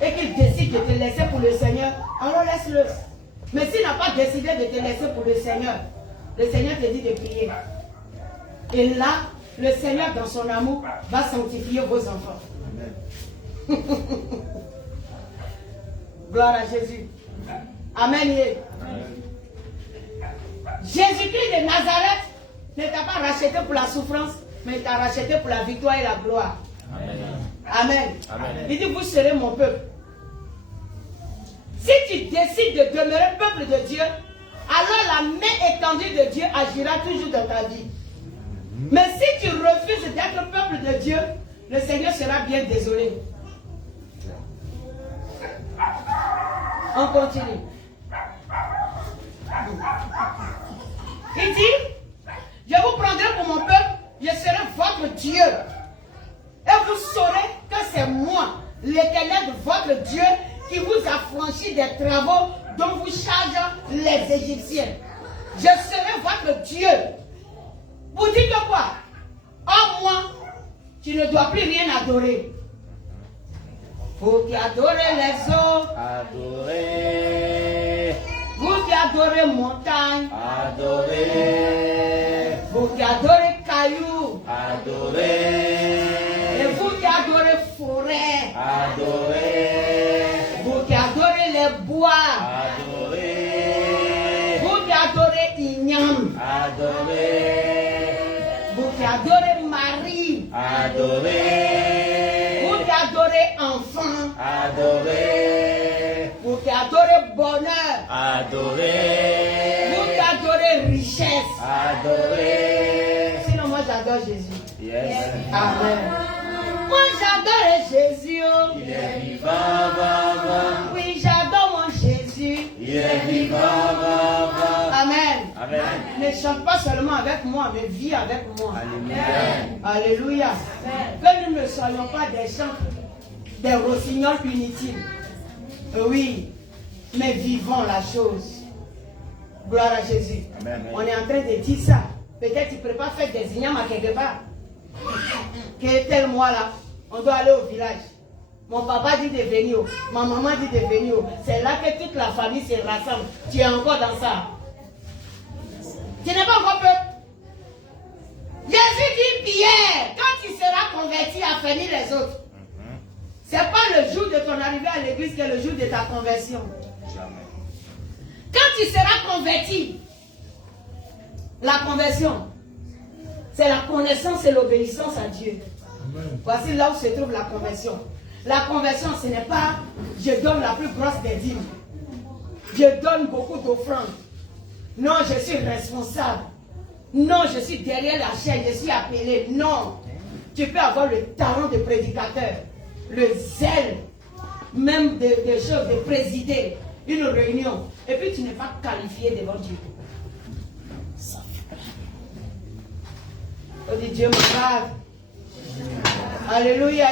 Et qu'il décide de te laisser pour le Seigneur, alors laisse-le. Mais s'il n'a pas décidé de te laisser pour le Seigneur te dit de prier. Et là, le Seigneur, dans son amour, va sanctifier vos enfants. Amen. Gloire à Jésus. Amen. Amen. Jésus-Christ de Nazareth ne t'a pas racheté pour la souffrance, mais il t'a racheté pour la victoire et la gloire. Amen. Amen. Amen. Il dit, vous serez mon peuple. Si tu décides de demeurer peuple de Dieu, alors la main étendue de Dieu agira toujours dans ta vie. Mais si tu refuses d'être peuple de Dieu, le Seigneur sera bien désolé. On continue. Il dit, je vous prendrai pour mon peuple, je serai votre Dieu. Et vous saurez que c'est moi, l'Éternel, votre Dieu, qui vous a franchi des travaux dont vous chargent les Égyptiens. Je serai votre Dieu. Vous dites quoi? En moi, tu ne dois plus rien adorer. Vous qui adorez les eaux, adorez. Vous qui adorez montagne, Adorez. Vous qui adorez cailloux, Adorez. Et vous qui adorez forêt, Adorez. Vous qui adorez les bois, Adorez. Vous qui adorez Ignam, Adorez. Vous qui adorez Marie, Adorez. Vous qui adorez enfant, Adorez. Vous qui adorez bonheur, Adorez. Vous qui adorez richesse. Adorez. Sinon moi j'adore Jésus. Yes. Amen. Moi j'adore Jésus. Il est vivant, va. Oui, j'adore mon Jésus. Il est vivant, va. Amen. Amen. Ne chante pas seulement avec moi, mais vis avec moi. Alléluia. Alléluia. Que nous ne soyons pas des chants, des rossignols inutiles. Oui, mais vivons la chose. Gloire à Jésus. Amen. On est en train de dire ça. Peut-être tu ne peux pas faire des ignames à quelque part. Que tel mois là, on doit aller au village. Mon papa dit de venir, ma maman dit de venir. C'est là que toute la famille se rassemble. Tu es encore dans ça. Tu n'es pas encore peuple. Jésus dit, Pierre, quand tu seras converti, affermis les autres. Ce n'est pas le jour de ton arrivée à l'église qui est le jour de ta conversion. Jamais. Quand tu seras converti, la conversion, c'est la connaissance et l'obéissance à Dieu. Amen. Voici là où se trouve la conversion. La conversion, ce n'est pas je donne la plus grosse des dîmes. Je donne beaucoup d'offrandes. Non, je suis responsable. Non, je suis derrière la chaîne, je suis appelé. Non. Tu Tu peux avoir le talent de prédicateur, le zèle même des choses, de présider une réunion. Et puis tu n'es pas qualifié devant Dieu. On dit Dieu m'agrade. Alléluia.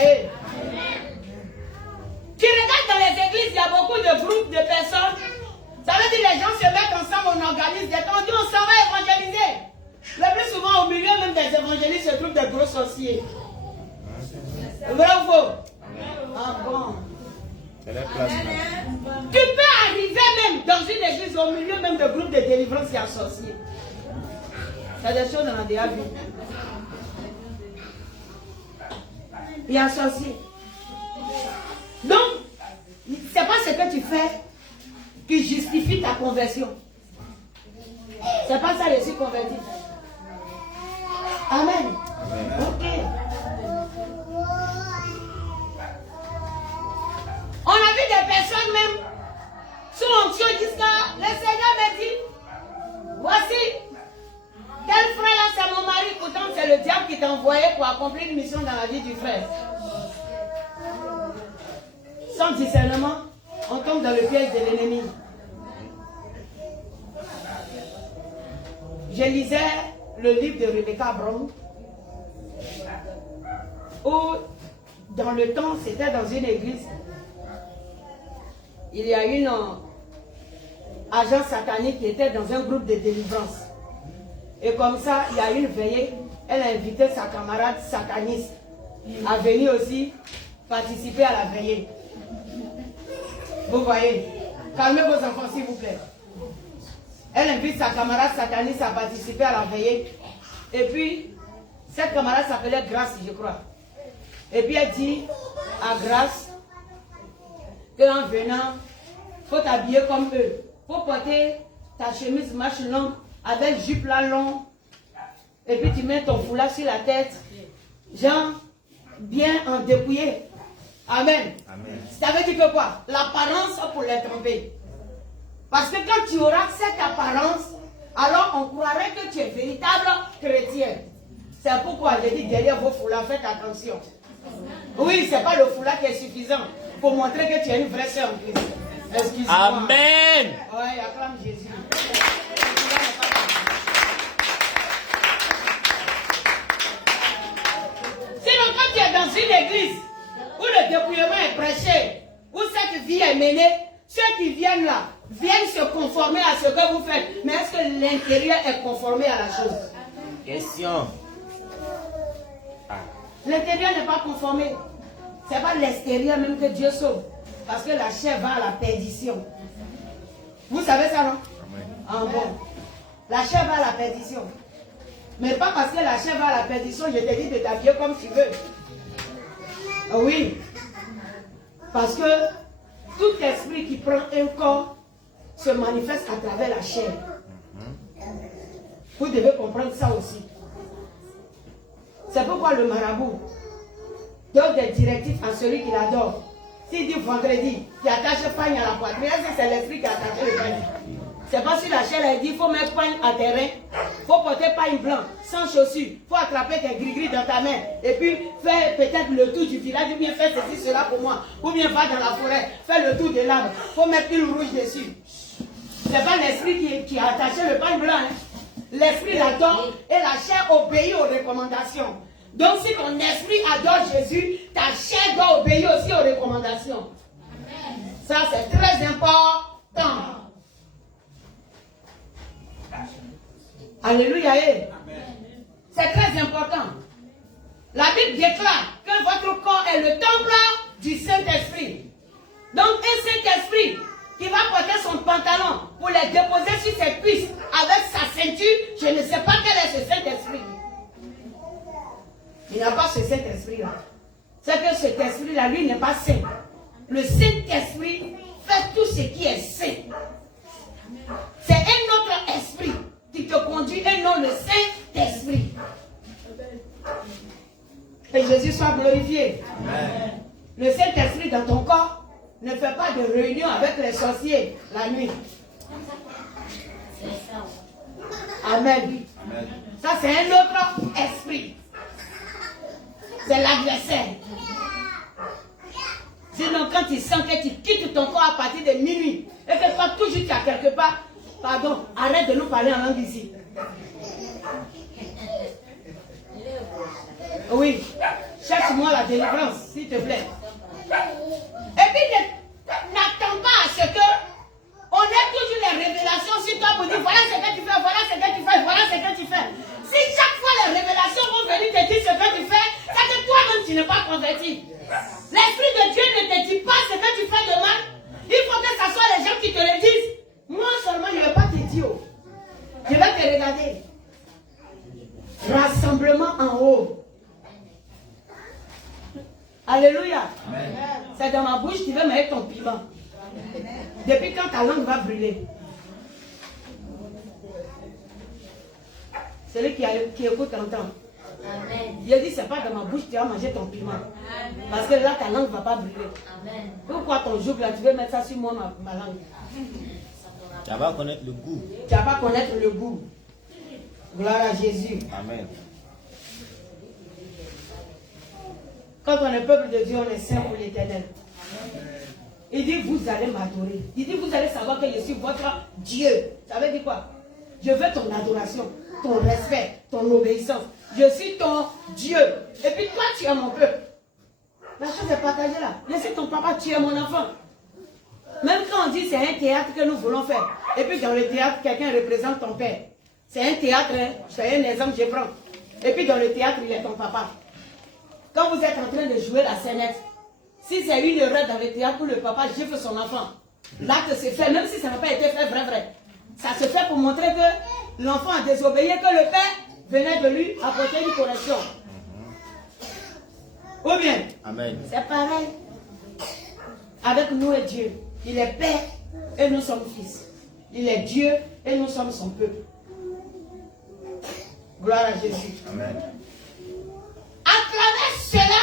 Tu regardes dans les églises, il y a beaucoup de groupes de personnes. Ça veut dire que les gens se mettent ensemble, on organise des temps, on dit on s'en va évangéliser. Le plus souvent, au milieu même des évangélistes se trouvent des gros sorciers. Vrai ou faux? Ah bon. Tu peux arriver même dans une église, au milieu même de groupes de délivrance, il y a un sorcier. C'est des choses qu'on a déjà vues. Il y a un sorcier. Donc, c'est pas ce que tu fais qui justifie ta conversion. C'est pas ça, je suis converti. Amen. Ok. On a vu des personnes même sous onction disent que le Seigneur me dit, voici, tel frère là c'est mon mari, pourtant c'est le diable qui t'a envoyé pour accomplir une mission dans la vie du frère. Sans discernement, on tombe dans le piège de l'ennemi. Je lisais le livre de Rebecca Brown, où dans le temps, c'était dans une église, il y a une agent satanique qui était dans un groupe de délivrance. Et comme ça, il y a une veillée, elle a invité sa camarade sataniste à venir aussi participer à la veillée. Vous voyez, calmez vos enfants s'il vous plaît. Elle invite sa camarade sataniste à participer à la veillée. Et puis, cette camarade s'appelait Grâce, je crois. Et puis elle dit à Grâce qu'en venant, il faut t'habiller comme eux. Il faut porter ta chemise manche longue avec jupe là long. Et puis tu mets ton foulard sur la tête. Genre, bien en dépouillé. Amen. Amen. Ça veut dire que quoi? L'apparence pour les tromper. Parce que quand tu auras cette apparence, alors on croirait que tu es véritable chrétien. C'est pourquoi j'ai dit derrière vos foulards, faites attention. Oui, ce n'est pas le foulard qui est suffisant pour montrer que tu es une vraie sœur en Christ. Excuse-moi. Amen. Oui, acclame Jésus. Sinon, quand tu es dans une église où le dépouillement est prêché, où cette vie est menée, ceux qui viennent là viennent se conformer à ce que vous faites. Mais est-ce que l'intérieur est conformé à la chose? Question. L'intérieur n'est pas conformé. Ce n'est pas l'extérieur même que Dieu sauve. Parce que la chair va à la perdition. Vous savez ça, non? Ah bon. La chair va à la perdition. Mais pas parce que la chair va à la perdition, je te dis de t'habiller comme tu veux. Oui. Parce que tout esprit qui prend un corps se manifeste à travers la chair. Vous devez comprendre ça aussi. C'est pourquoi le marabout donne des directives à celui qui l'adore. S'il dit vendredi, tu attaches le pagne à la poitrine, est-ce que c'est l'esprit qui a attaché le pagne? C'est pas si la chair a dit, il faut mettre pagne à tes reins, il faut porter pagne blanc, sans chaussures, il faut attraper tes gris-gris dans ta main, et puis faire peut-être le tour du village, ou bien faire ceci, cela pour moi, ou bien va dans la forêt, faire le tour de l'arbre, il faut mettre une rouge dessus. C'est pas l'esprit qui a attaché le pagne blanc, hein. L'esprit l'adore et la chair obéit aux recommandations. Donc si ton esprit adore Jésus, ta chair doit obéir aussi aux recommandations. Ça c'est très important. Alléluia. C'est très important. La Bible déclare que votre corps est le temple du Saint-Esprit. Donc un Saint-Esprit qui va porter son pantalon pour les déposer sur ses cuisses avec sa ceinture, je ne sais pas quel est ce Saint-Esprit. Il n'a pas ce Saint-Esprit-là. C'est que cet esprit-là, lui, n'est pas saint. Le Saint-Esprit fait tout ce qui est saint. C'est un autre esprit qui te conduit et non le Saint-Esprit. Que Jésus soit glorifié. Amen. Le Saint-Esprit dans ton corps ne fait pas de réunion avec les sorciers la nuit. Amen. Amen. Ça, c'est un autre esprit. c'est l'adversaire. Sinon, quand tu sens que tu quittes ton corps à partir de minuit, et que toi, toujours tu as quelque part, pardon, arrête de nous parler en langue ici. Oui, cherche-moi la délivrance, s'il te plaît. Et puis, n'attends pas à ce que on ait toujours les révélations sur toi pour dire voilà ce que tu fais, voilà ce que tu fais, voilà ce que tu fais. Si chaque fois les révélations vont venir te dire ce que tu fais, c'est que toi-même tu n'es pas converti. L'Esprit de Dieu ne te dit pas ce que tu fais de mal. Il faut que ce soit les gens qui te le disent. Moi seulement, je ne vais pas te dire. Je vais te regarder. Rassemblement en haut. Alléluia. C'est dans ma bouche, tu veux mettre ton piment. Depuis quand ta langue va brûler? Celui qui écoute entend. Il a dit, c'est pas dans ma bouche, tu vas manger ton piment. Parce que là, ta langue ne va pas brûler. Pourquoi ton joug là, tu veux mettre ça sur moi, ma langue? Tu vas connaître le goût. Tu vas pas connaître le goût. Gloire à Jésus. Amen. Quand on est peuple de Dieu, on est saint pour l'Éternel. Il dit, vous allez m'adorer. Il dit, vous allez savoir que je suis votre Dieu. Ça veut dire quoi? Je veux ton adoration, ton respect, ton obéissance. Je suis ton Dieu. Et puis toi, tu es mon peuple. La chose est partagée là. Je suis ton papa, tu es mon enfant. Même quand on dit c'est un théâtre que nous voulons faire. Et puis dans le théâtre, quelqu'un représente ton père. C'est un théâtre, hein? Je fais un exemple, je prends. Et puis dans le théâtre, il est ton papa. Quand vous êtes en train de jouer la scénette, si c'est une erreur dans le théâtre où le papa gifle son enfant, l'acte se fait, même si ça n'a pas été fait vrai. Ça se fait pour montrer que l'enfant a désobéi et que le père venait de lui apporter une correction. Ou bien, Amen. C'est pareil. Avec nous et Dieu. Il est père et nous sommes fils. Il est Dieu et nous sommes son peuple. Gloire à Jésus. Amen. À travers cela,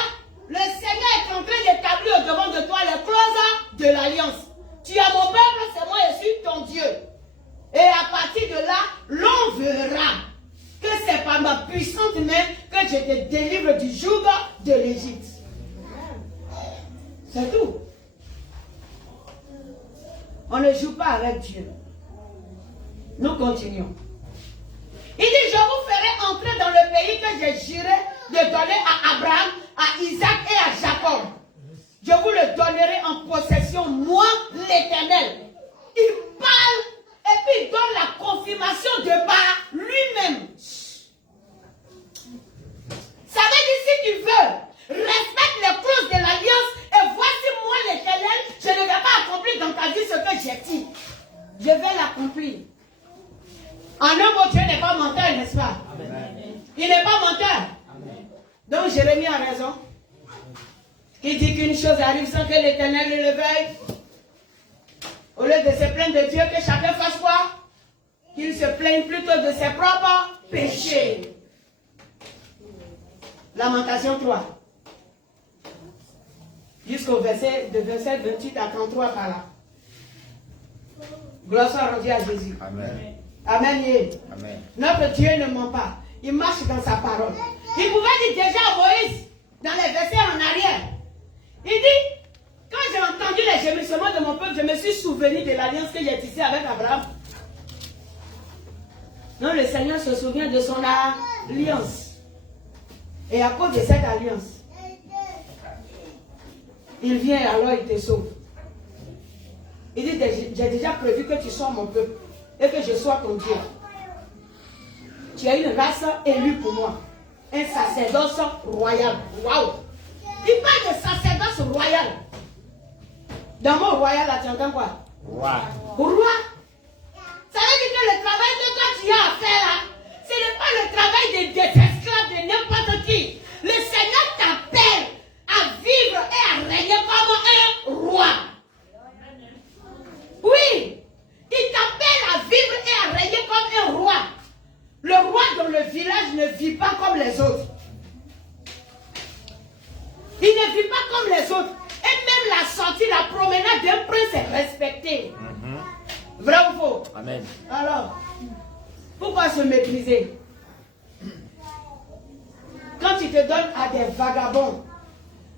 le Seigneur est en train d'établir au-devant de toi les clauses de l'alliance. Tu es mon peuple, c'est moi, je suis ton Dieu. Et à partir de là, l'on verra que c'est par ma puissante main que je te délivre du joug de l'Égypte. C'est tout. On ne joue pas avec Dieu. Nous continuons. Il dit, je vous ferai entrer dans le pays que j'ai juré de donner à Abraham, à Isaac et à Jacob. Je vous le donnerai en possession, moi, l'Éternel. Il parle et puis il donne la confirmation de par lui-même. Ça veut dire, si tu veux, respecte les clauses de l'alliance et voici moi, l'Éternel, je ne vais pas accomplir dans ta vie ce que j'ai dit. Je vais l'accomplir. En un mot, Dieu n'est pas menteur, n'est-ce pas? Amen. Il n'est pas menteur. Amen. Donc Jérémie a raison. Il dit qu'une chose arrive sans que l'Éternel ne le veuille. Au lieu de se plaindre de Dieu, que chacun fasse quoi? Qu'il se plaigne plutôt de ses propres péchés. Lamentation 3. Jusqu'au verset 28 à 33 par là. Gloire soit rendue à Jésus. Amen. Amen. Amen. Notre Dieu ne ment pas. Il marche dans sa parole. Il pouvait dire déjà à Moïse, dans les versets en arrière, il dit, quand j'ai entendu les gémissements de mon peuple, je me suis souvenu de l'alliance que j'ai tissée avec Abraham. Non, le Seigneur se souvient de son alliance. Et à cause de cette alliance, il vient et alors il te sauve. Il dit, j'ai déjà prévu que tu sois mon peuple et que je sois ton Dieu. Tu es une race élue pour moi. Un sacerdoce royal. Waouh! Il parle de sacerdoce royal. Dans le mot royal, là, tu entends quoi? Roi. Roi. Ça veut dire que le travail que toi tu as à faire là, ce n'est pas le travail des esclaves de n'importe qui. Le Seigneur t'appelle à vivre et à régner comme un roi. Oui, il t'appelle à vivre et à régner comme un roi. Le roi dans le village ne vit pas comme les autres. Il ne vit pas comme les autres. Et même la sortie, la promenade d'un prince est respectée. Vrai ou faux? Amen. Alors, pourquoi se mépriser? Quand Quand tu te donnes à des vagabonds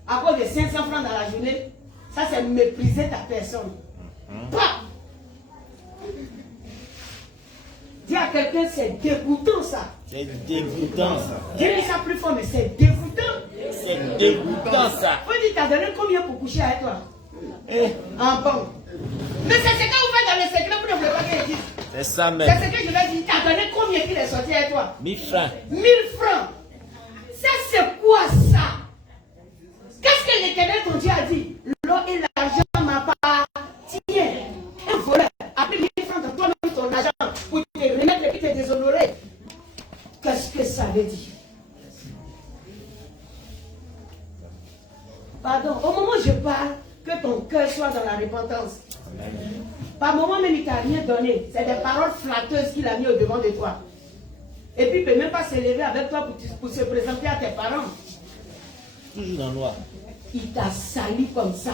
à cause de 500 francs dans la journée, ça c'est mépriser ta personne. Pas. Dis à quelqu'un, c'est dégoûtant ça. C'est dégoûtant ça. Dis ça plus fort, mais c'est dégoûtant. C'est dégoûtant ça. Faut dire, t'as donné combien pour coucher avec toi? En bon. Mais c'est ce que vous faites dans le secret, vous ne voulez pas qu'il dise. C'est ça même. C'est ce que je vais dire. T'as donné combien qu'il est sorti avec toi? 1000 francs. 1000 francs. Ça, c'est quoi ça? Qu'est-ce que l'Éternel ton Dieu a dit? L'eau et l'argent m'appartiennent. Un voleur a pris 1000 francs de toi-même ton argent pour te remettre et puis te déshonorer. Qu'est-ce que ça veut dire? Pardon, au moment où je parle, que ton cœur soit dans la repentance. Par moment même, il ne t'a rien donné. C'est des paroles flatteuses qu'il a mis au devant de toi. Et puis, il ne peut même pas se lever avec toi pour se présenter à tes parents. Toujours dans le noir. Il t'a sali comme ça.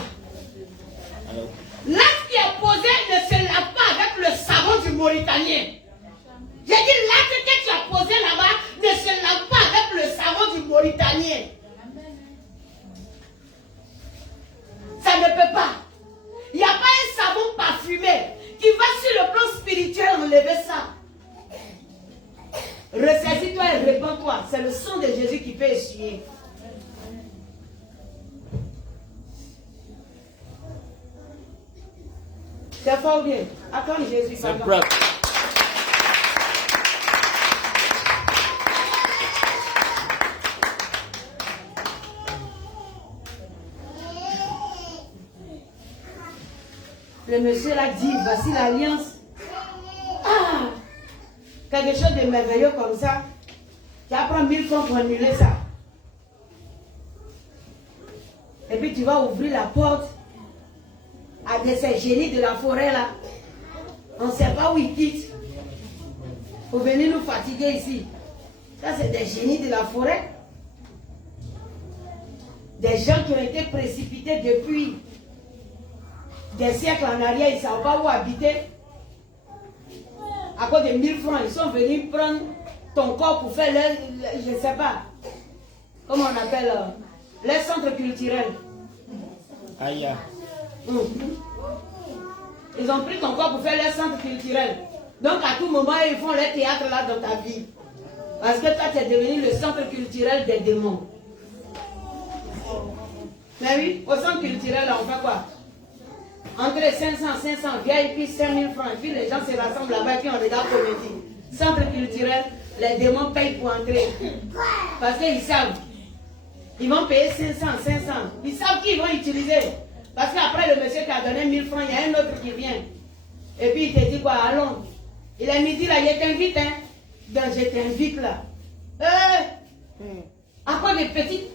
Alors, L'acte qui est posé ne se lave pas avec le savon du Mauritanien. J'ai dit l'acte que tu as posé là-bas ne se lave pas avec le savon du Mauritanien. Ça ne peut pas. Il n'y a pas un savon parfumé qui va sur le plan spirituel enlever ça. Ressaisis-toi et répands-toi. C'est le sang de Jésus qui peut essuyer. C'est fort ou bien? Acclame Jésus. c'est propre. Le monsieur l'a dit, voici l'alliance. Ah! Quelque chose de merveilleux comme ça. Tu vas prendre 1000 francs pour annuler ça. Et puis tu vas ouvrir la porte à ces génies de la forêt là. On ne sait pas où ils quittent. Pour venir nous fatiguer ici. Ça c'est des génies de la forêt. Des gens qui ont été précipités depuis des siècles en arrière, ils ne savent pas où habiter. À cause de 1000 francs, ils sont venus prendre ton corps pour faire je ne sais pas, comment on appelle, les centres culturels. Aïe. Ils ont pris ton corps pour faire les centres culturels. Donc à tout moment, ils font les théâtres là dans ta vie. Parce que toi, tu es devenu le centre culturel des démons. Mais oui, au centre culturel, là, on fait quoi? Entre 500, VIP, 5000 francs. Et puis les gens se rassemblent là-bas et puis on regarde comédie. Centre culturel, les démons payent pour entrer. Parce qu'ils savent. Ils vont payer 500. Ils savent qu'ils vont utiliser. Parce qu'après le monsieur qui a donné 1000 francs, il y a un autre qui vient. Et puis il te dit quoi? Allons. Il a midi là, je t'invite, hein. Donc je t'invite là. À quoi des petites.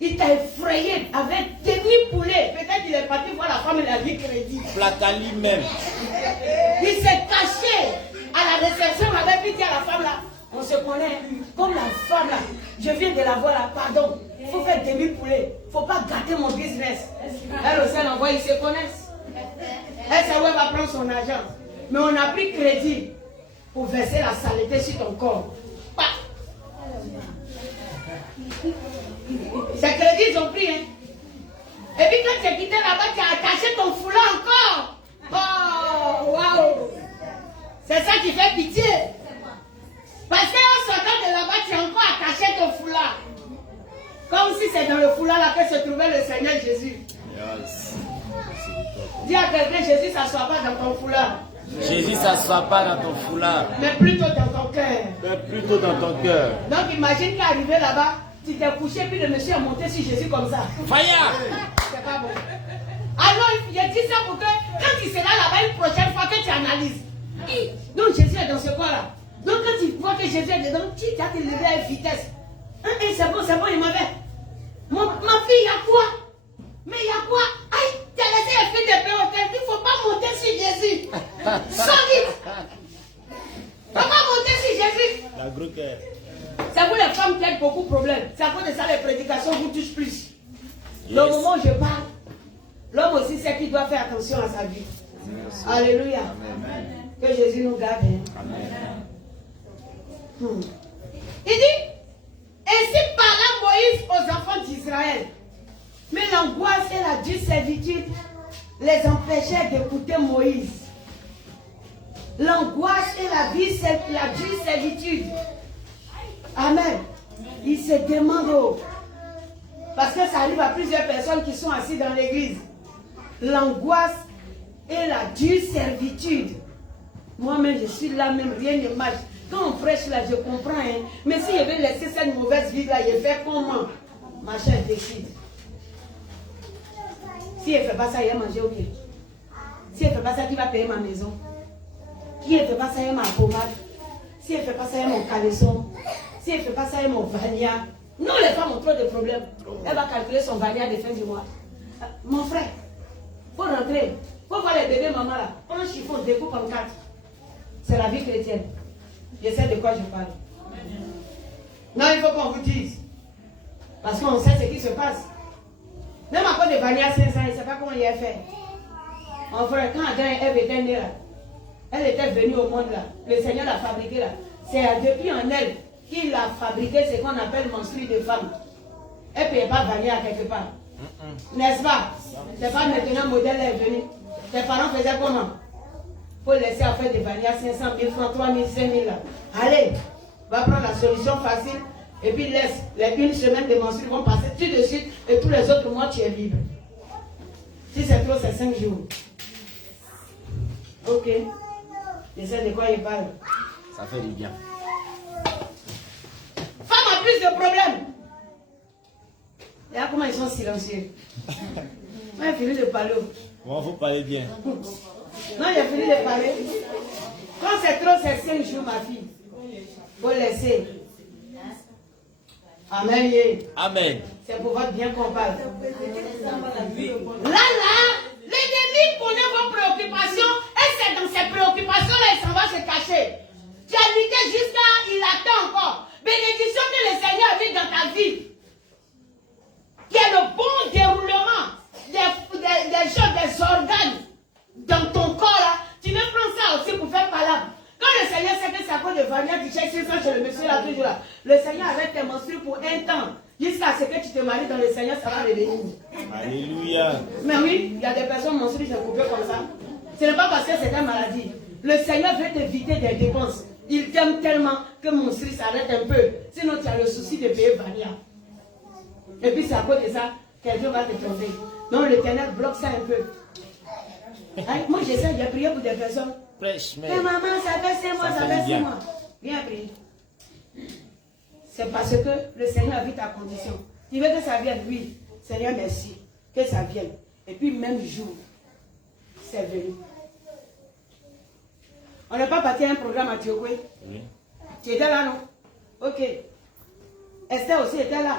Il t'a effrayé avec demi-poulet. Peut-être qu'il est parti voir la femme et la vie crédit. Placali même. Il s'est caché à la réception avec lui dit à la femme là. On se connaît. Comme la femme là. Je viens de la voir là. Pardon. Il faut faire demi-poulet. Il ne faut pas gâter mon business. Elle aussi, elle envoie, ils se connaissent. Elle sait où elle va prendre son argent. Mais on a pris crédit pour verser la saleté sur ton corps. Pas. Ces crédits, ils ont pris. Hein. Et puis quand tu es quitté là-bas, tu as attaché ton foulard encore. Oh, waouh. C'est ça qui fait pitié. Parce qu'en sortant de là-bas, tu as encore attaché ton foulard. Comme si c'est dans le foulard là que se trouvait le Seigneur Jésus. Yes. Dis à quelqu'un, Jésus ne s'assoit pas dans ton foulard. Jésus ne s'assoit pas dans ton foulard. Mais plutôt dans ton cœur. Mais plutôt dans ton cœur. Donc imagine qu'arrivé là-bas, tu t'es couché puis le monsieur est monté sur Jésus comme ça. Fire! C'est pas bon. Alors il dit ça pour que quand tu seras là-bas une prochaine fois que tu analyses. Donc Jésus est dans ce corps-là. Donc quand tu vois que Jésus est dedans, tu vas te lever à une vitesse. C'est bon, il m'avait. Ma fille, il y a quoi? Mais il y a quoi? Aïe, tu as laissé les filles de paix au tel. Il ne faut pas monter sur Jésus. Sors vite. Il ne faut pas monter sur Jésus. La gros cœur. C'est vous les femmes qui ont beaucoup de problèmes. C'est à cause de ça les prédications vous touchent plus. Le moment où je parle, l'homme aussi sait qu'il doit faire attention à sa vie. Merci. Alléluia. Amen. Que Jésus nous garde. Amen. Il dit, ainsi par là Israël. Mais l'angoisse et la dure servitude les empêchaient d'écouter Moïse. L'angoisse et la dure servitude. Amen. Ils se demandent, oh, parce que ça arrive à plusieurs personnes qui sont assises dans l'église. L'angoisse et la dure servitude. Moi-même, je suis là, même rien ne marche. Quand on prêche là, je comprends. Hein. Mais si je vais laisser cette mauvaise vie là, je fais comment? Ma chère décide. Si elle ne fait pas ça, il va manger au pied. Si elle ne fait pas ça, qui va payer ma maison? Qui ne fait pas ça, il ma pommade. Si elle ne fait pas ça, il mon caleçon. Si elle ne fait pas ça, il mon vania. Nous, les femmes ont trop de problèmes. Elle va calculer son vania de fin du mois. Mon frère, il faut rentrer. Il faut voir les bébés maman là. On chiffon, découpe en 4. C'est la vie chrétienne. Je sais de quoi je parle. Non, il faut qu'on vous dise. Parce qu'on sait ce qui se passe. Même à cause de Vania 500, il ne sait pas comment il a fait. Mon frère, quand Ève était née là, elle était venue au monde là. Le Seigneur l'a fabriquée là. C'est depuis en elle qu'il a fabriqué ce qu'on appelle menstru de femme. Elle ne payait pas Vania quelque part. N'est-ce pas? C'est pas maintenant modèle est venu. Tes parents faisaient comment? Il faut laisser à faire des Vania 500 000 francs, 3 000, 5 000 là. Allez, va prendre la solution facile. Et puis laisse les une semaine de menstru vont passer tout de suite. Et tous les autres mois, tu es libre. Si c'est trop, c'est 5 jours. Ok. Je sais de quoi il parle. Ça fait du bien. Femme a plus de problèmes. Regarde comment ils sont silencieux. Moi, j'ai fini de parler. Moi, vous parlez bien. Non, j'ai fini de parler. Quand c'est trop, c'est 5 jours, ma fille. Faut laisser. Amen. Amen. C'est pour votre bien qu'on parle. Là, l'ennemi connaît vos préoccupations et c'est dans ces préoccupations-là il s'en va se cacher. Tu as lutté jusqu'à, il attend encore. Bénédiction que le Seigneur a mis dans ta vie. Qui est le bon déroulement des choses, des organes dans ton corps là. Tu veux prendre ça aussi pour faire palabre. Quand le Seigneur sait que c'est à cause de Vania, tu cherches ça chez le monsieur là toujours là. Le Seigneur arrête tes menstrues pour un temps. Jusqu'à ce que tu te maries dans le Seigneur, ça va revenir. Alléluia. Mais oui, il y a des personnes menstrues qui sont coupées comme ça. Ce n'est pas parce que c'est une maladie. Le Seigneur veut t'éviter des dépenses. Il t'aime tellement que menstrues s'arrête un peu. Sinon, tu as le souci de payer Vania. Et puis c'est à cause de ça, quelqu'un va te tromper. Donc l'Éternel bloque ça un peu. Hein? Moi j'essaie de prier pour des personnes. Prêche, mais maman, ça fait 6 mois, ça fait 6 mois. Viens prier. C'est parce que le Seigneur a vu ta condition. Tu veux que ça vienne, oui. Seigneur, merci. Que ça vienne. Et puis même jour, c'est venu. On n'est pas parti à un programme à Tiokwe. Oui. Tu étais là, non? Ok. Esther aussi était là.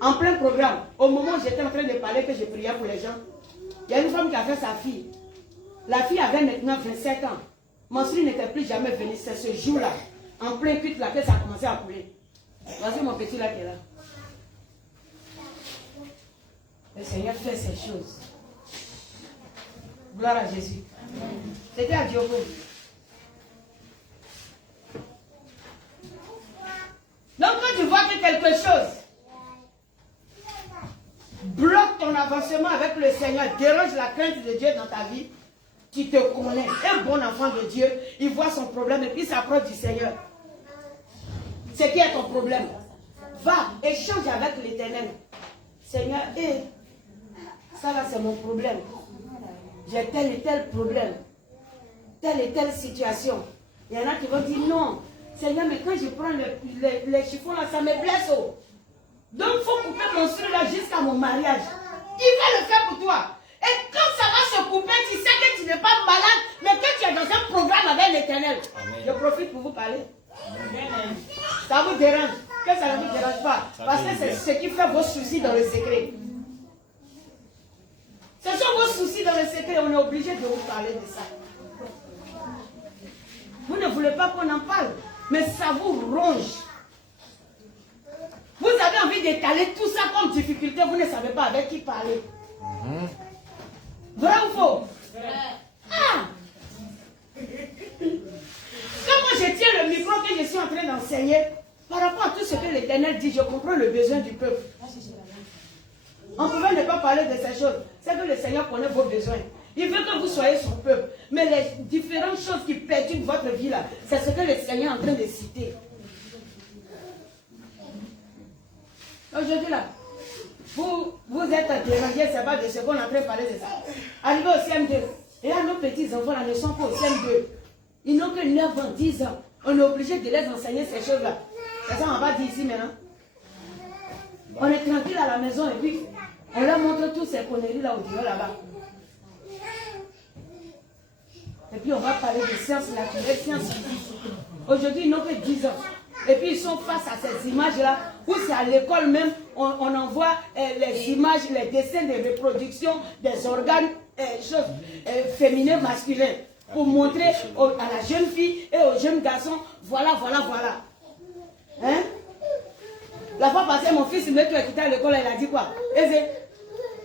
En plein programme. Au moment où j'étais en train de parler, que je priais pour les gens, il y a une femme qui a fait sa fille. La fille avait maintenant 27 ans. Mon fils n'était plus jamais venu. C'est ce jour-là, en plein culte, là, que ça a commencé à couler. Voici mon petit là qui est là. Le Seigneur fait ces choses. Gloire à Jésus. C'était à Diogo. Donc quand tu vois que quelque chose bloque ton avancement avec le Seigneur, dérange la crainte de Dieu dans ta vie, tu te connais. Un bon enfant de Dieu, il voit son problème et puis il s'approche du Seigneur. C'est qui est ton problème? Va, échange avec l'Éternel. Seigneur, ça là c'est mon problème. J'ai tel et tel problème. Telle et telle situation. Il y en a qui vont dire non. Seigneur, mais quand je prends les chiffons là, ça me blesse. Oh. Donc il faut couper mon souffle là jusqu'à mon mariage. Il va le faire pour toi. Et quand ça va se couper, tu sais que tu n'es pas malade, mais que tu es dans un programme avec l'Éternel. Je profite pour vous parler. Amen. Ça vous dérange? Que ça ne vous dérange pas? Parce que c'est ce qui fait vos soucis dans le secret. Ce sont vos soucis dans le secret. On est obligé de vous parler de ça. Vous ne voulez pas qu'on en parle, mais ça vous ronge. Vous avez envie d'étaler tout ça comme difficulté, vous ne savez pas avec qui parler. Vrai ou faux? Ah! Quand moi je tiens le micro que je suis en train d'enseigner, par rapport à tout ce que l'Éternel dit, je comprends le besoin du peuple. parler de ces choses, c'est que le Seigneur connaît vos besoins. Il veut que vous soyez son peuple. Mais les différentes choses qui perturbent votre vie là, c'est ce que le Seigneur est en train de citer. Aujourd'hui là, vous êtes dérangés, c'est pas de ce qu'on est en train de parler de ça. Arrivé au CM2, et là nos petits-enfants là ne sont pas au CM2. Ils n'ont que 9 ans, 10 ans. On est obligé de les enseigner ces choses-là. C'est ça on va dire ici maintenant. On est tranquille à la maison et puis on leur montre toutes ces conneries là au dehors là-bas. Et puis on va parler de sciences naturelles, sciences physiques. Aujourd'hui, ils n'ont que 10 ans. Et puis ils sont face à ces images-là, où c'est à l'école même, on envoie les images, les dessins de reproduction des organes, choses féminins, masculins, pour montrer à la jeune fille et aux jeunes garçons, voilà. Hein? La fois passée, mon fils, il m'a quitté à l'école, il a dit quoi?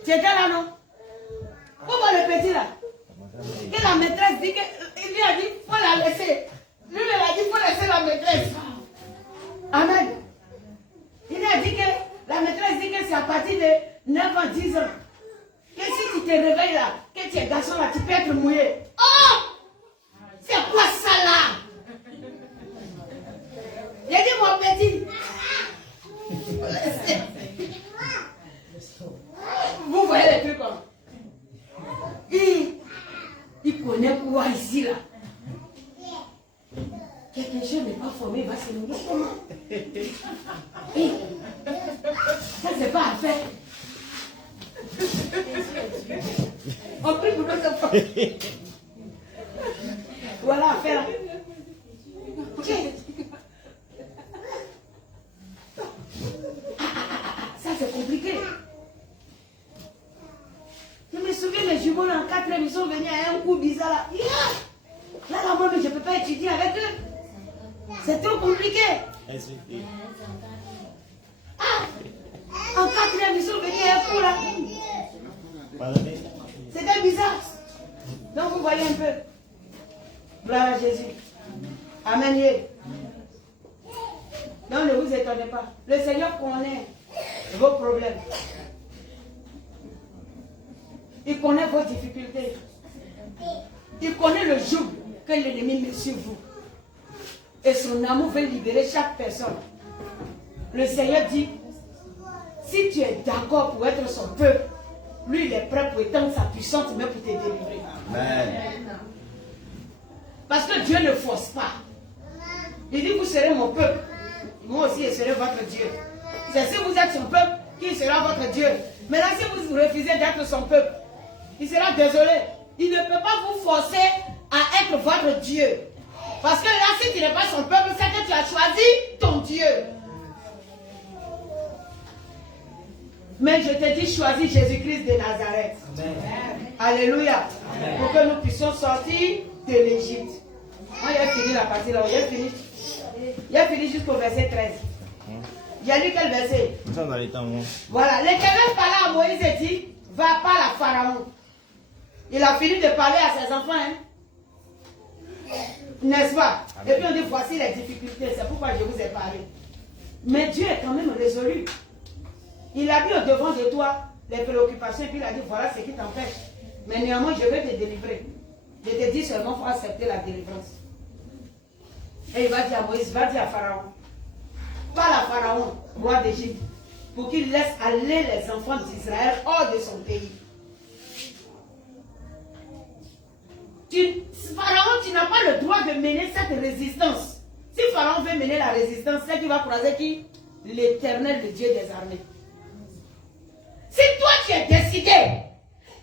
Tu étais là, non? Pourquoi le petit là? Et la maîtresse dit qu'il lui a dit, il faut la laisser. Lui, il a dit, il faut laisser la maîtresse. Amen. Il a dit que, la maîtresse dit que c'est à partir de 9 ans, 10 ans. Que si tu te réveilles là, que tu es garçon là, tu peux être mouillé. Oh! C'est quoi ça là? J'ai dit, mon petit. Vous voyez les trucs comme il connaît quoi ici là? Quelqu'un chose n'est pas formé, il va se nourrir comment? Ça c'est pas à faire. On prie pour notre enfant. Voilà à faire. Ça c'est compliqué. Je me souviens, mes jumeaux en 4e, ils sont venus à un cours bizarre là. Là, moi, mais je ne peux pas étudier avec eux. C'est trop compliqué. En 4e, ils sont venus à un cours là. C'était bizarre. Donc, vous voyez un peu. Gloire à Jésus. Amen. Non, ne vous étonnez pas. Le Seigneur connaît vos problèmes. Il connaît vos difficultés. Il connaît le joug que l'ennemi met sur vous. Et son amour veut libérer chaque personne. Le Seigneur dit, si tu es d'accord pour être son peuple, lui il est prêt pour étendre sa puissance même pour te délivrer. Amen. Parce que Dieu ne force pas. Il dit, vous serez mon peuple. Moi aussi je serai votre Dieu. C'est si vous êtes son peuple qu'il sera votre Dieu. Maintenant si vous refusez d'être son peuple, il sera désolé. Il ne peut pas vous forcer à être votre Dieu. Parce que là, si tu n'es pas son peuple, c'est que tu as choisi ton Dieu. Mais je te dis, choisis Jésus-Christ de Nazareth. Amen. Alléluia. Amen. Pour que nous puissions sortir de l'Égypte. Moi, j'ai fini la partie là. J'ai fini jusqu'au verset 13. J'ai lu quel verset? Voilà. L'Éternel parlait à Moïse et dit, va pas à Pharaon. Il a fini de parler à ses enfants, hein? N'est-ce pas? Et puis on dit, voici les difficultés, c'est pourquoi je vous ai parlé. Mais Dieu est quand même résolu. Il a mis au devant de toi les préoccupations et puis il a dit, voilà ce qui t'empêche. Mais néanmoins, je vais te délivrer. Je te dis seulement, il faut accepter la délivrance. Et il va dire à Moïse, va dire à Pharaon. Parle à Pharaon, roi d'Égypte, pour qu'il laisse aller les enfants d'Israël hors de son pays. Pharaon, tu n'as pas le droit de mener cette résistance. Si Pharaon veut mener la résistance, c'est qu'il va croiser qui? L'Éternel, le Dieu des armées. Si toi tu es décidé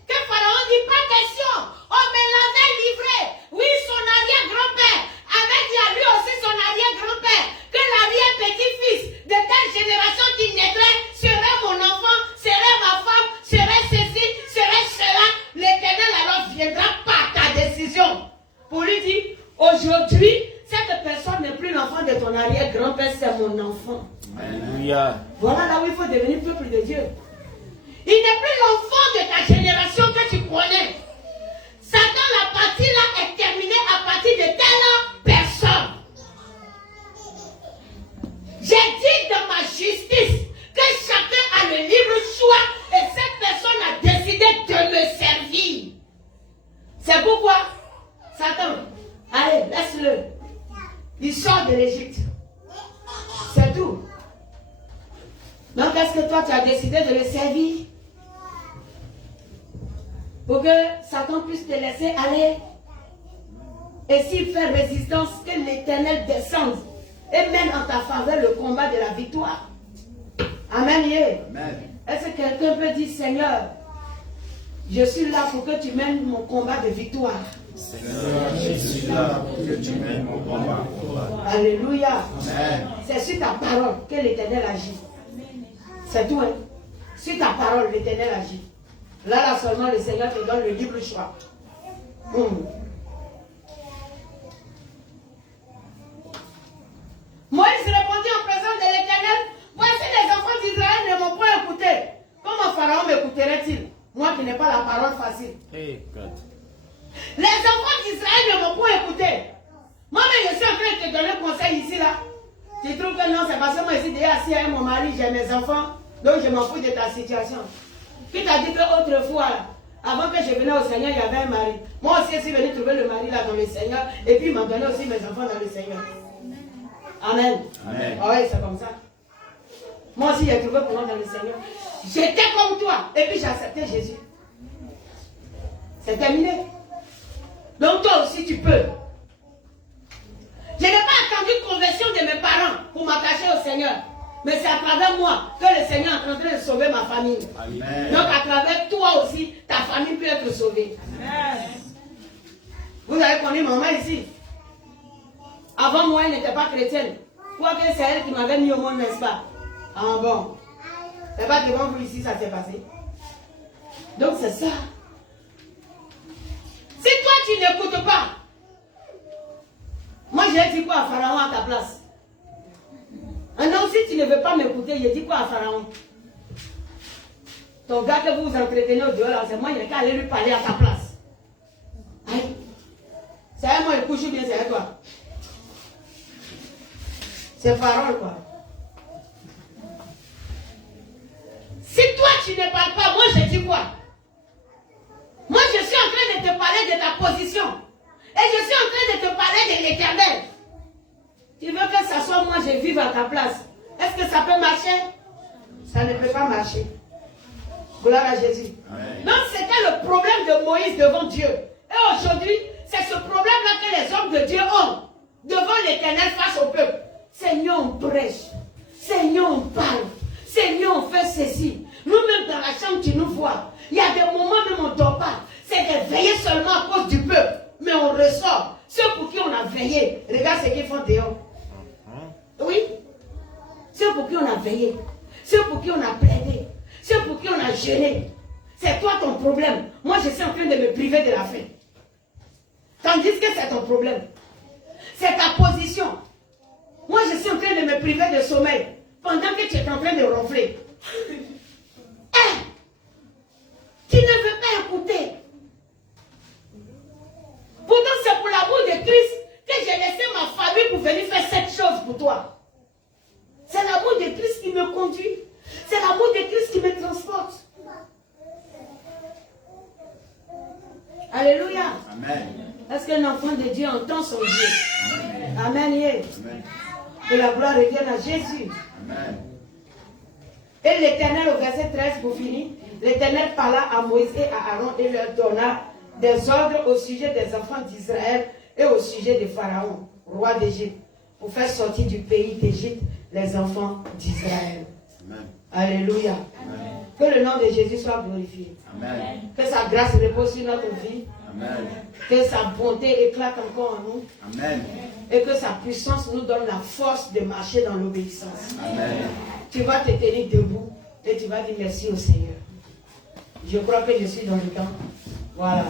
que Pharaon dit pas question, on me l'avait livré. Oui, son arrière-grand-père avait dit à lui aussi son arrière-grand-père que l'arrière-petit-fils de telle génération qui naîtrait serait mon enfant, serait ma femme, serait ceci, serait cela. L'Éternel alors viendra par ta décision pour lui dire, aujourd'hui, cette personne n'est plus l'enfant de ton arrière-grand-père, c'est mon enfant. Alléluia. Voilà là où il faut devenir peuple de Dieu. Il n'est plus l'enfant de ta génération que tu connais. Satan, la partie là est terminée à partir de telle personne. J'ai dit dans ma justice que chacun a le libre choix et cette personne a pourquoi Satan, allez, laisse-le. Il sort de l'Égypte. C'est tout. Donc, est-ce que toi, tu as décidé de le servir pour que Satan puisse te laisser aller? Et s'il fait résistance, que l'Éternel descende et mène en ta faveur le combat de la victoire. Amen. Amen. Est-ce que quelqu'un peut dire, Seigneur, je suis là pour que tu mènes mon combat de victoire. Seigneur, je suis là pour que tu mènes mon combat. Alléluia. Amen. C'est sur ta parole que l'Éternel agit. C'est tout, hein. Sur ta parole, l'Éternel agit. Là seulement, le Seigneur te donne le libre choix. Moïse répondit en présence de l'Éternel, voici les enfants d'Israël ne m'ont pas écouté. Comment Pharaon m'écouterait-il? Moi qui n'ai pas la parole facile. Hey, God. Les enfants d'Israël ne m'ont pas écouté. Moi-même, je suis en train de te donner conseil ici, là. Tu trouves que non, c'est parce que moi, je suis déjà assis avec mon mari, j'ai mes enfants, donc je m'en fous de ta situation. Qui t'a dit qu'autrefois, là, avant que je venais au Seigneur, il y avait un mari. Moi aussi, je suis venu trouver le mari là dans le Seigneur, et puis il m'a donné aussi mes enfants dans le Seigneur. Amen. Amen. Ah oui, c'est comme ça. Moi aussi, j'ai trouvé pour moi dans le Seigneur. J'étais comme toi, et puis j'ai accepté Jésus. C'est terminé. Donc toi aussi, tu peux. Je n'ai pas attendu conversion de mes parents pour m'attacher au Seigneur. Mais c'est à travers moi que le Seigneur est en train de sauver ma famille. Amen. Donc à travers toi aussi, ta famille peut être sauvée. Amen. Vous avez connu maman ici. Avant moi, elle n'était pas chrétienne. Quoique c'est elle qui m'avait mis au monde, n'est-ce pas? Ah bon. C'est pas devant vous ici, ça s'est passé. Donc c'est ça. Si toi tu n'écoutes pas, moi j'ai dit quoi à Pharaon à ta place? Non, si tu ne veux pas m'écouter, j'ai dit quoi à Pharaon? Ton gars que vous vous entretenez au dehors, c'est moi, il n'y a qu'à aller lui parler à ta place. Aïe. C'est à moi, il couche ou bien c'est à toi? C'est parole quoi. Si toi tu ne parles pas, moi je dis quoi? Moi je suis en train de te parler de ta position. Et je suis en train de te parler de l'Éternel. Tu veux que ça soit moi, je vive à ta place. Est-ce que ça peut marcher? Ça ne peut pas marcher. Gloire à Jésus. Amen. Donc c'était le problème de Moïse devant Dieu. Et aujourd'hui, c'est ce problème-là que les hommes de Dieu ont devant l'Éternel face au peuple. Seigneur, on prêche. Seigneur, on parle. Seigneur, on fait ceci. Nous-mêmes dans la chambre, tu nous vois. Il y a des moments où on ne dort pas. C'est de veiller seulement à cause du peuple. Mais on ressort. Ceux pour qui on a veillé, regarde ce qu'ils font dehors. Oui. Ceux pour qui on a veillé. Ceux pour qui on a plaidé. Ceux pour qui on a jeûné. C'est toi ton problème. Moi, je suis en train de me priver de la faim. Tandis que c'est ton problème. C'est ta position. Moi, je suis en train de me priver de sommeil. Pendant que tu es en train de ronfler. Hey, tu ne veux pas écouter. Pourtant, c'est pour l'amour de Christ que j'ai laissé ma famille pour venir faire cette chose pour toi. C'est l'amour de Christ qui me conduit. C'est l'amour de Christ qui me transporte. Alléluia. Amen. Est-ce qu'un enfant de Dieu entend son Dieu? Amen. Amen. Amen. Que la gloire revienne à Jésus. Amen. Et l'Éternel, au verset 13, pour finir, l'Éternel parla à Moïse et à Aaron et leur donna des ordres au sujet des enfants d'Israël et au sujet de Pharaon, roi d'Égypte, pour faire sortir du pays d'Égypte les enfants d'Israël. Amen. Alléluia. Amen. Que le nom de Jésus soit glorifié. Amen. Que sa grâce repose sur notre vie. Amen. Que sa bonté éclate encore en nous. Amen. Et que sa puissance nous donne la force de marcher dans l'obéissance. Amen. Tu vas te tenir debout et tu vas dire merci au Seigneur. Je crois que je suis dans le temps. Voilà.